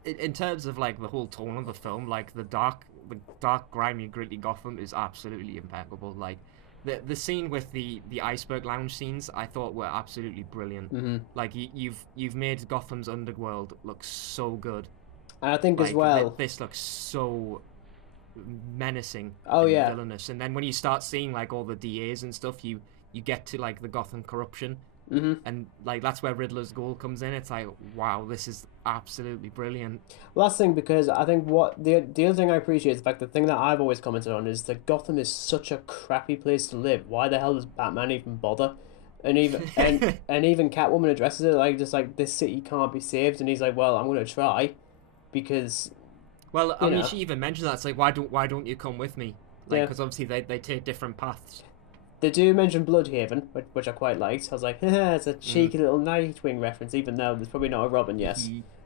in terms of like the whole tone of the film, like the dark, grimy, gritty Gotham is absolutely impeccable. Like the scene with the iceberg lounge scenes, I thought were absolutely brilliant. Mm-hmm. Like you've made Gotham's underworld look so good. And I think as Like well. this looks so menacing Oh and yeah, villainous, and then when you start seeing like all the DAs and stuff, you get to like the Gotham corruption, mm-hmm. and like that's where Riddler's goal comes in. It's like, wow, this is absolutely brilliant. Last thing, because I think what the other thing I appreciate is the fact the thing that I've always commented on is that Gotham is such a crappy place to live. Why the hell does Batman even bother? And even Catwoman addresses it like just like this city can't be saved, and he's like, well, I'm gonna try because Well, I you mean, know she even mentioned that. It's like, why don't you come with me? Like, yeah because obviously they take different paths. they do mention Bloodhaven, which I quite liked. I was like, it's a Mm. cheeky little Nightwing reference, even though there's probably not a Robin yet.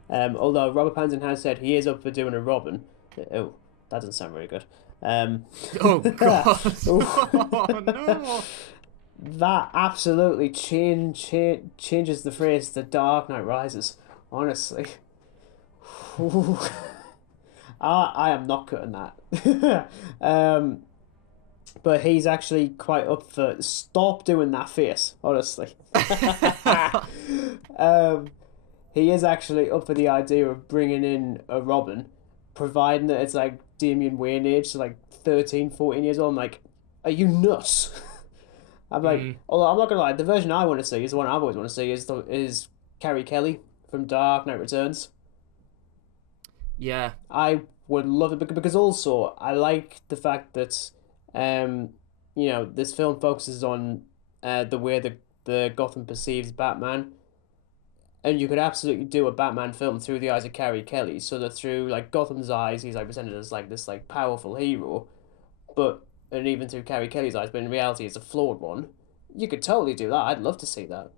Although Robert Pattinson has said he is up for doing a Robin. Oh, that doesn't sound very good. Oh God! Oof. Oh no! That absolutely changes the phrase "The Dark Knight Rises." Honestly, I am not cutting that. But he's actually quite up for stop doing that face. Honestly, um, he is actually up for the idea of bringing in a Robin, providing that it's like Damian Wayne age, so like 13, 14 years old. I'm like, are you nuts? I'm like, Mm, although I'm not gonna lie, the version I want to see is the one I've always want to see is Carrie Kelly from Dark Knight Returns. yeah, I would love it because also I like the fact that, um, this film focuses on the way the Gotham perceives Batman, and you could absolutely do a Batman film through the eyes of Carrie Kelly, so that through like Gotham's eyes, he's like presented as like this like powerful hero, but and even through Carrie Kelly's eyes, but in reality, it's a flawed one. You could totally do that. I'd love to see that.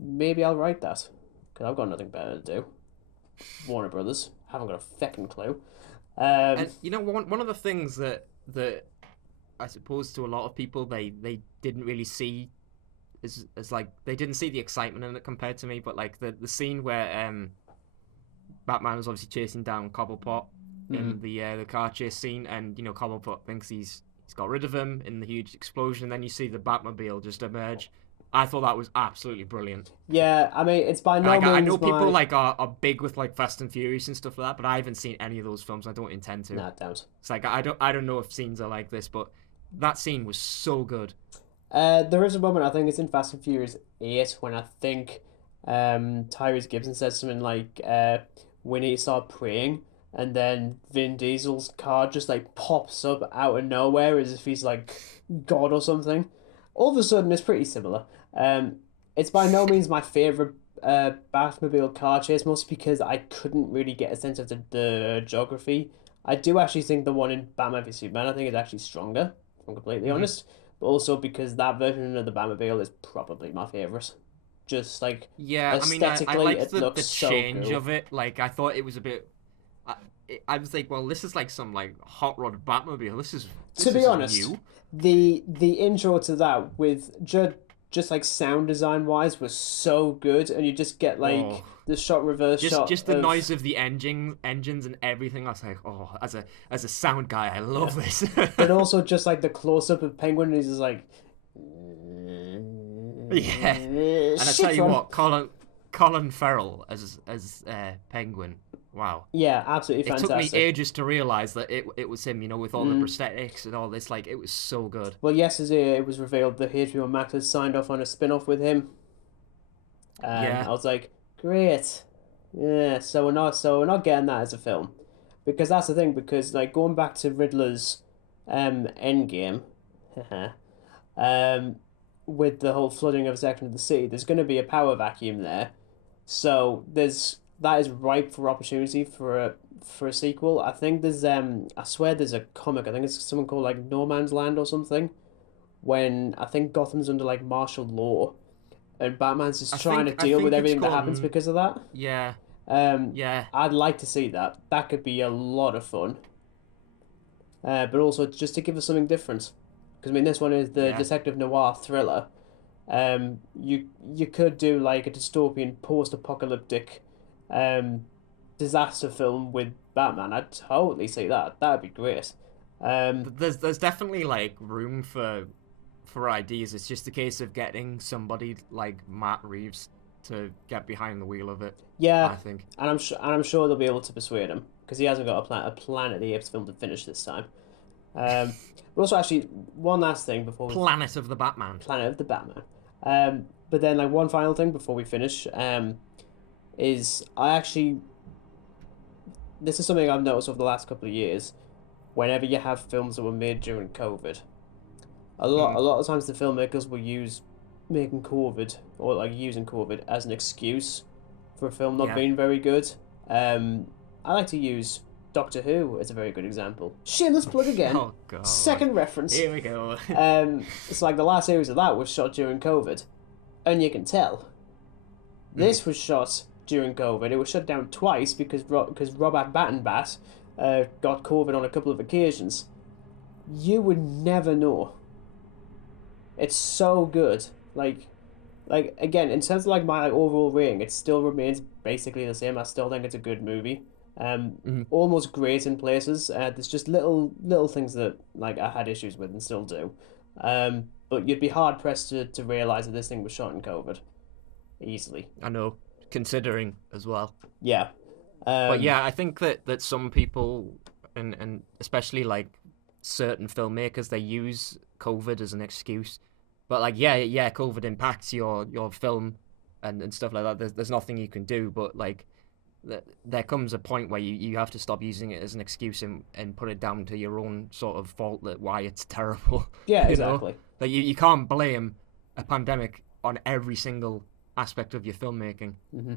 Maybe I'll write that because I've got nothing better to do. Warner Brothers haven't got a feckin' clue. Um, and you know one of the things that I suppose to a lot of people they didn't really see as like they didn't see the excitement in it compared to me, but like the scene where Batman was obviously chasing down Cobblepot in mm, the car chase scene, and you know Cobblepot thinks he's got rid of him in the huge explosion. And then you see the Batmobile just emerge. I thought that was absolutely brilliant. yeah, I mean, it's by no Like I know means people my. like are big with like Fast and Furious and stuff like that, but I haven't seen any of those films. I don't intend to. Nah, doubt. It's like I don't know if scenes are like this, but that scene was so good. There is a moment I think it's in Fast and Furious 8 when I think Tyrese Gibson says something like we need to start praying, and then Vin Diesel's car just like pops up out of nowhere as if he's like God or something. All of a sudden, it's pretty similar. It's by no means my favorite Batmobile car chase, mostly because I couldn't really get a sense of the geography. I do actually think the one in Batman v Superman I think is actually stronger, if I'm completely Hmm. honest. But also because that version of the Batmobile is probably my favorite. Just like Yeah, I mean, I aesthetically, liked it the looks so change cool. of it. Like, I thought it was a bit. I, I was like, well, this is like some like hot rod Batmobile. To This be is honest, new. the intro to that with just like sound design wise was so good, and you just get like Oh, the shot reverse shot just the of noise of the engines and everything. I was like, oh, as a sound guy, I yeah, love this. but also just like the close up of Penguin, and he's just like Yeah, and I tell shit you run. what, Colin Farrell as Penguin. Wow. Yeah, absolutely It took me fantastic. ages to realize that it was him, with all the Mm. prosthetics and all this. Like, it was so good. Well, yesterday it was revealed that HBO Max has signed off on a spin-off with him. Yeah. I was like, great. Yeah, so we're not getting that as a film. Because that's the thing, because like going back to Riddler's Endgame, um with the whole flooding of a section of the city, there's gonna be a power vacuum there. So that is ripe for opportunity for a sequel. I think there's I swear there's a comic, I think it's someone called like No Man's Land or something, when I think Gotham's under like martial law and Batman's just trying to I deal with think it's everything that called. happens because of that. Yeah. Um, Yeah. I'd like to see that. That could be a lot of fun. But also just to give us something different, because I mean this one is the Yeah. detective noir thriller. You could do like a dystopian post-apocalyptic, um, disaster film with Batman. I'd totally see that. That'd be great. Um, There's definitely like room for ideas. It's just a case of getting somebody like Matt Reeves to get behind the wheel of it. yeah, I think. and I'm sure they'll be able to persuade him because he hasn't got a Planet of the Apes film to finish this time. Um, but also actually one last thing before we Planet of the Batman. Planet of the Batman. But then like one final thing before we finish, is I actually this is something I've noticed over the last couple of years. Whenever you have films that were made during COVID, Mm. a lot of times the filmmakers will use making COVID or like using COVID as an excuse for a film not Yeah. being very good. I like to use Doctor Who as a very good example. Shameless plug again. Oh god. Second reference. Here we go. It's like the last series of that was shot during COVID, and you can tell. This was shot during COVID. It was shut down twice because Robert Battenbat got COVID on a couple of occasions. You would never know. It's so good. Like again, in terms of like my like, overall rating, it still remains basically the same. I still think it's a good movie. Mhm. Almost great in places. There's just little things that like I had issues with and still do. But you'd be hard pressed to realize that this thing was shot in COVID easily. I know, considering as well. Yeah. But Um, yeah, I think that some people and especially like certain filmmakers, they use COVID as an excuse. But like yeah, COVID impacts your film and stuff like that. There's nothing you can do, but like there comes a point where you have to stop using it as an excuse and put it down to your own sort of fault that why it's terrible. yeah, You know? exactly. Like you can't blame a pandemic on every single aspect of your filmmaking. Hmm.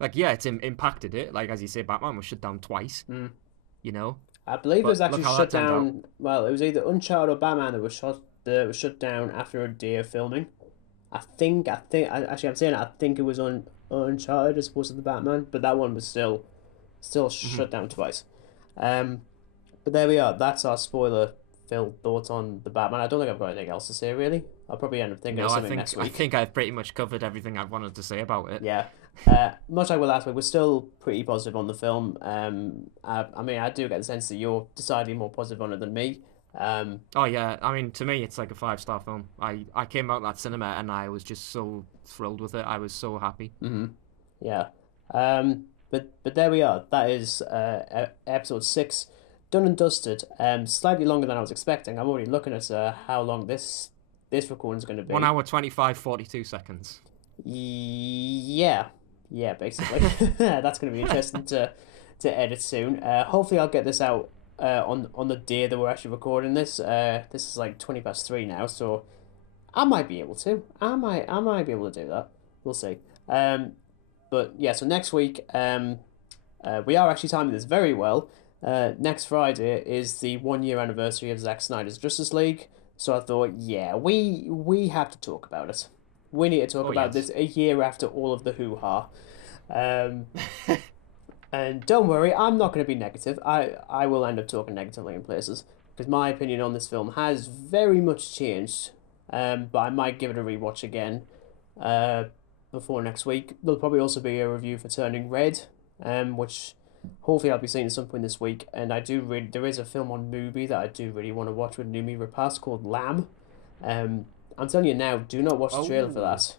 Like yeah, it's impacted it. Like as you say, Batman was shut down twice. Mm. You know, I believe it was but look actually how shut that turned out. down. Well, it was either Uncharted or Batman that was shut down after a day of filming. Actually, I'm saying it, I think it was on Uncharted as opposed to the Batman, but that one was still Mhm. shut down twice. Um, but there we are. That's our spoiler-filled thoughts on the Batman. I don't think I've got anything else to say really. I'll probably end up thinking No, of something next I week. think I've pretty much covered everything I've wanted to say about it. Yeah. Much like with last week, we're still pretty positive on the film. I mean, I do get the sense that you're decidedly more positive on it than me. Um, Oh yeah, I mean to me it's like a 5-star film. I came out of that cinema and I was just so thrilled with it. I was so happy. mhm. Yeah. But there we are. That is episode 6 done and dusted. Slightly longer than I was expecting. I'm already looking at how long this recording is going to be. 1 hour 25 42 seconds. Yeah, yeah, basically. That's going to be interesting to edit soon. Hopefully, I'll get this out on the day that we're actually recording this. This is like 3:20 now, so I might be able to. I might be able to do that. We'll see. But yeah, so next week, we are actually timing this very well. Next Friday is the 1 year anniversary of Zack Snyder's Justice League, so I thought, yeah, we have to talk about it. We need to talk Oh about yes. this a year after all of the hoo-ha. Um, and don't worry, I'm not going to be negative. I will end up talking negatively in places because my opinion on this film has very much changed but I might give it a rewatch again before next week. There'll probably also be a review for Turning Red, which hopefully I'll be seeing at some point this week. And there is a film on Mubi that I do really want to watch with Noomi Rapace called Lamb. I'm telling you now, do not watch the trailer for Oh, that,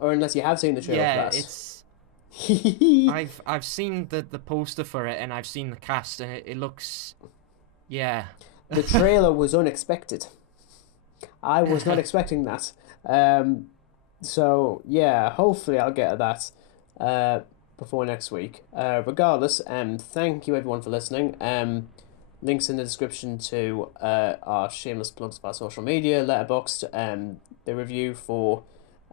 or unless you have seen the trailer yeah, for it's. that. I've seen the poster for it, and I've seen the cast, and it looks. Yeah. The trailer was unexpected. I was not expecting that. So yeah, hopefully I'll get to that before next week. Regardless, thank you everyone for listening. Links in the description to our shameless plugs of our social media, Letterboxd, the review for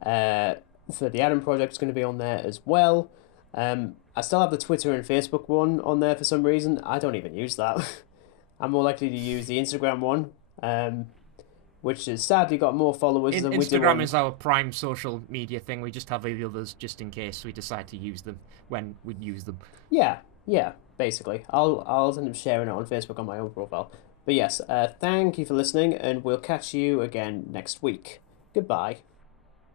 the Adam Project is going to be on there as well. I still have the Twitter and Facebook one on there for some reason. I don't even use that. I'm more likely to use the Instagram one, which has sadly got more followers than we do Instagram on... is our prime social media thing. We just have the others just in case we decide to use them when we use them. Yeah, basically. I'll end up sharing it on Facebook on my own profile. But yes, thank you for listening, and we'll catch you again next week. Goodbye.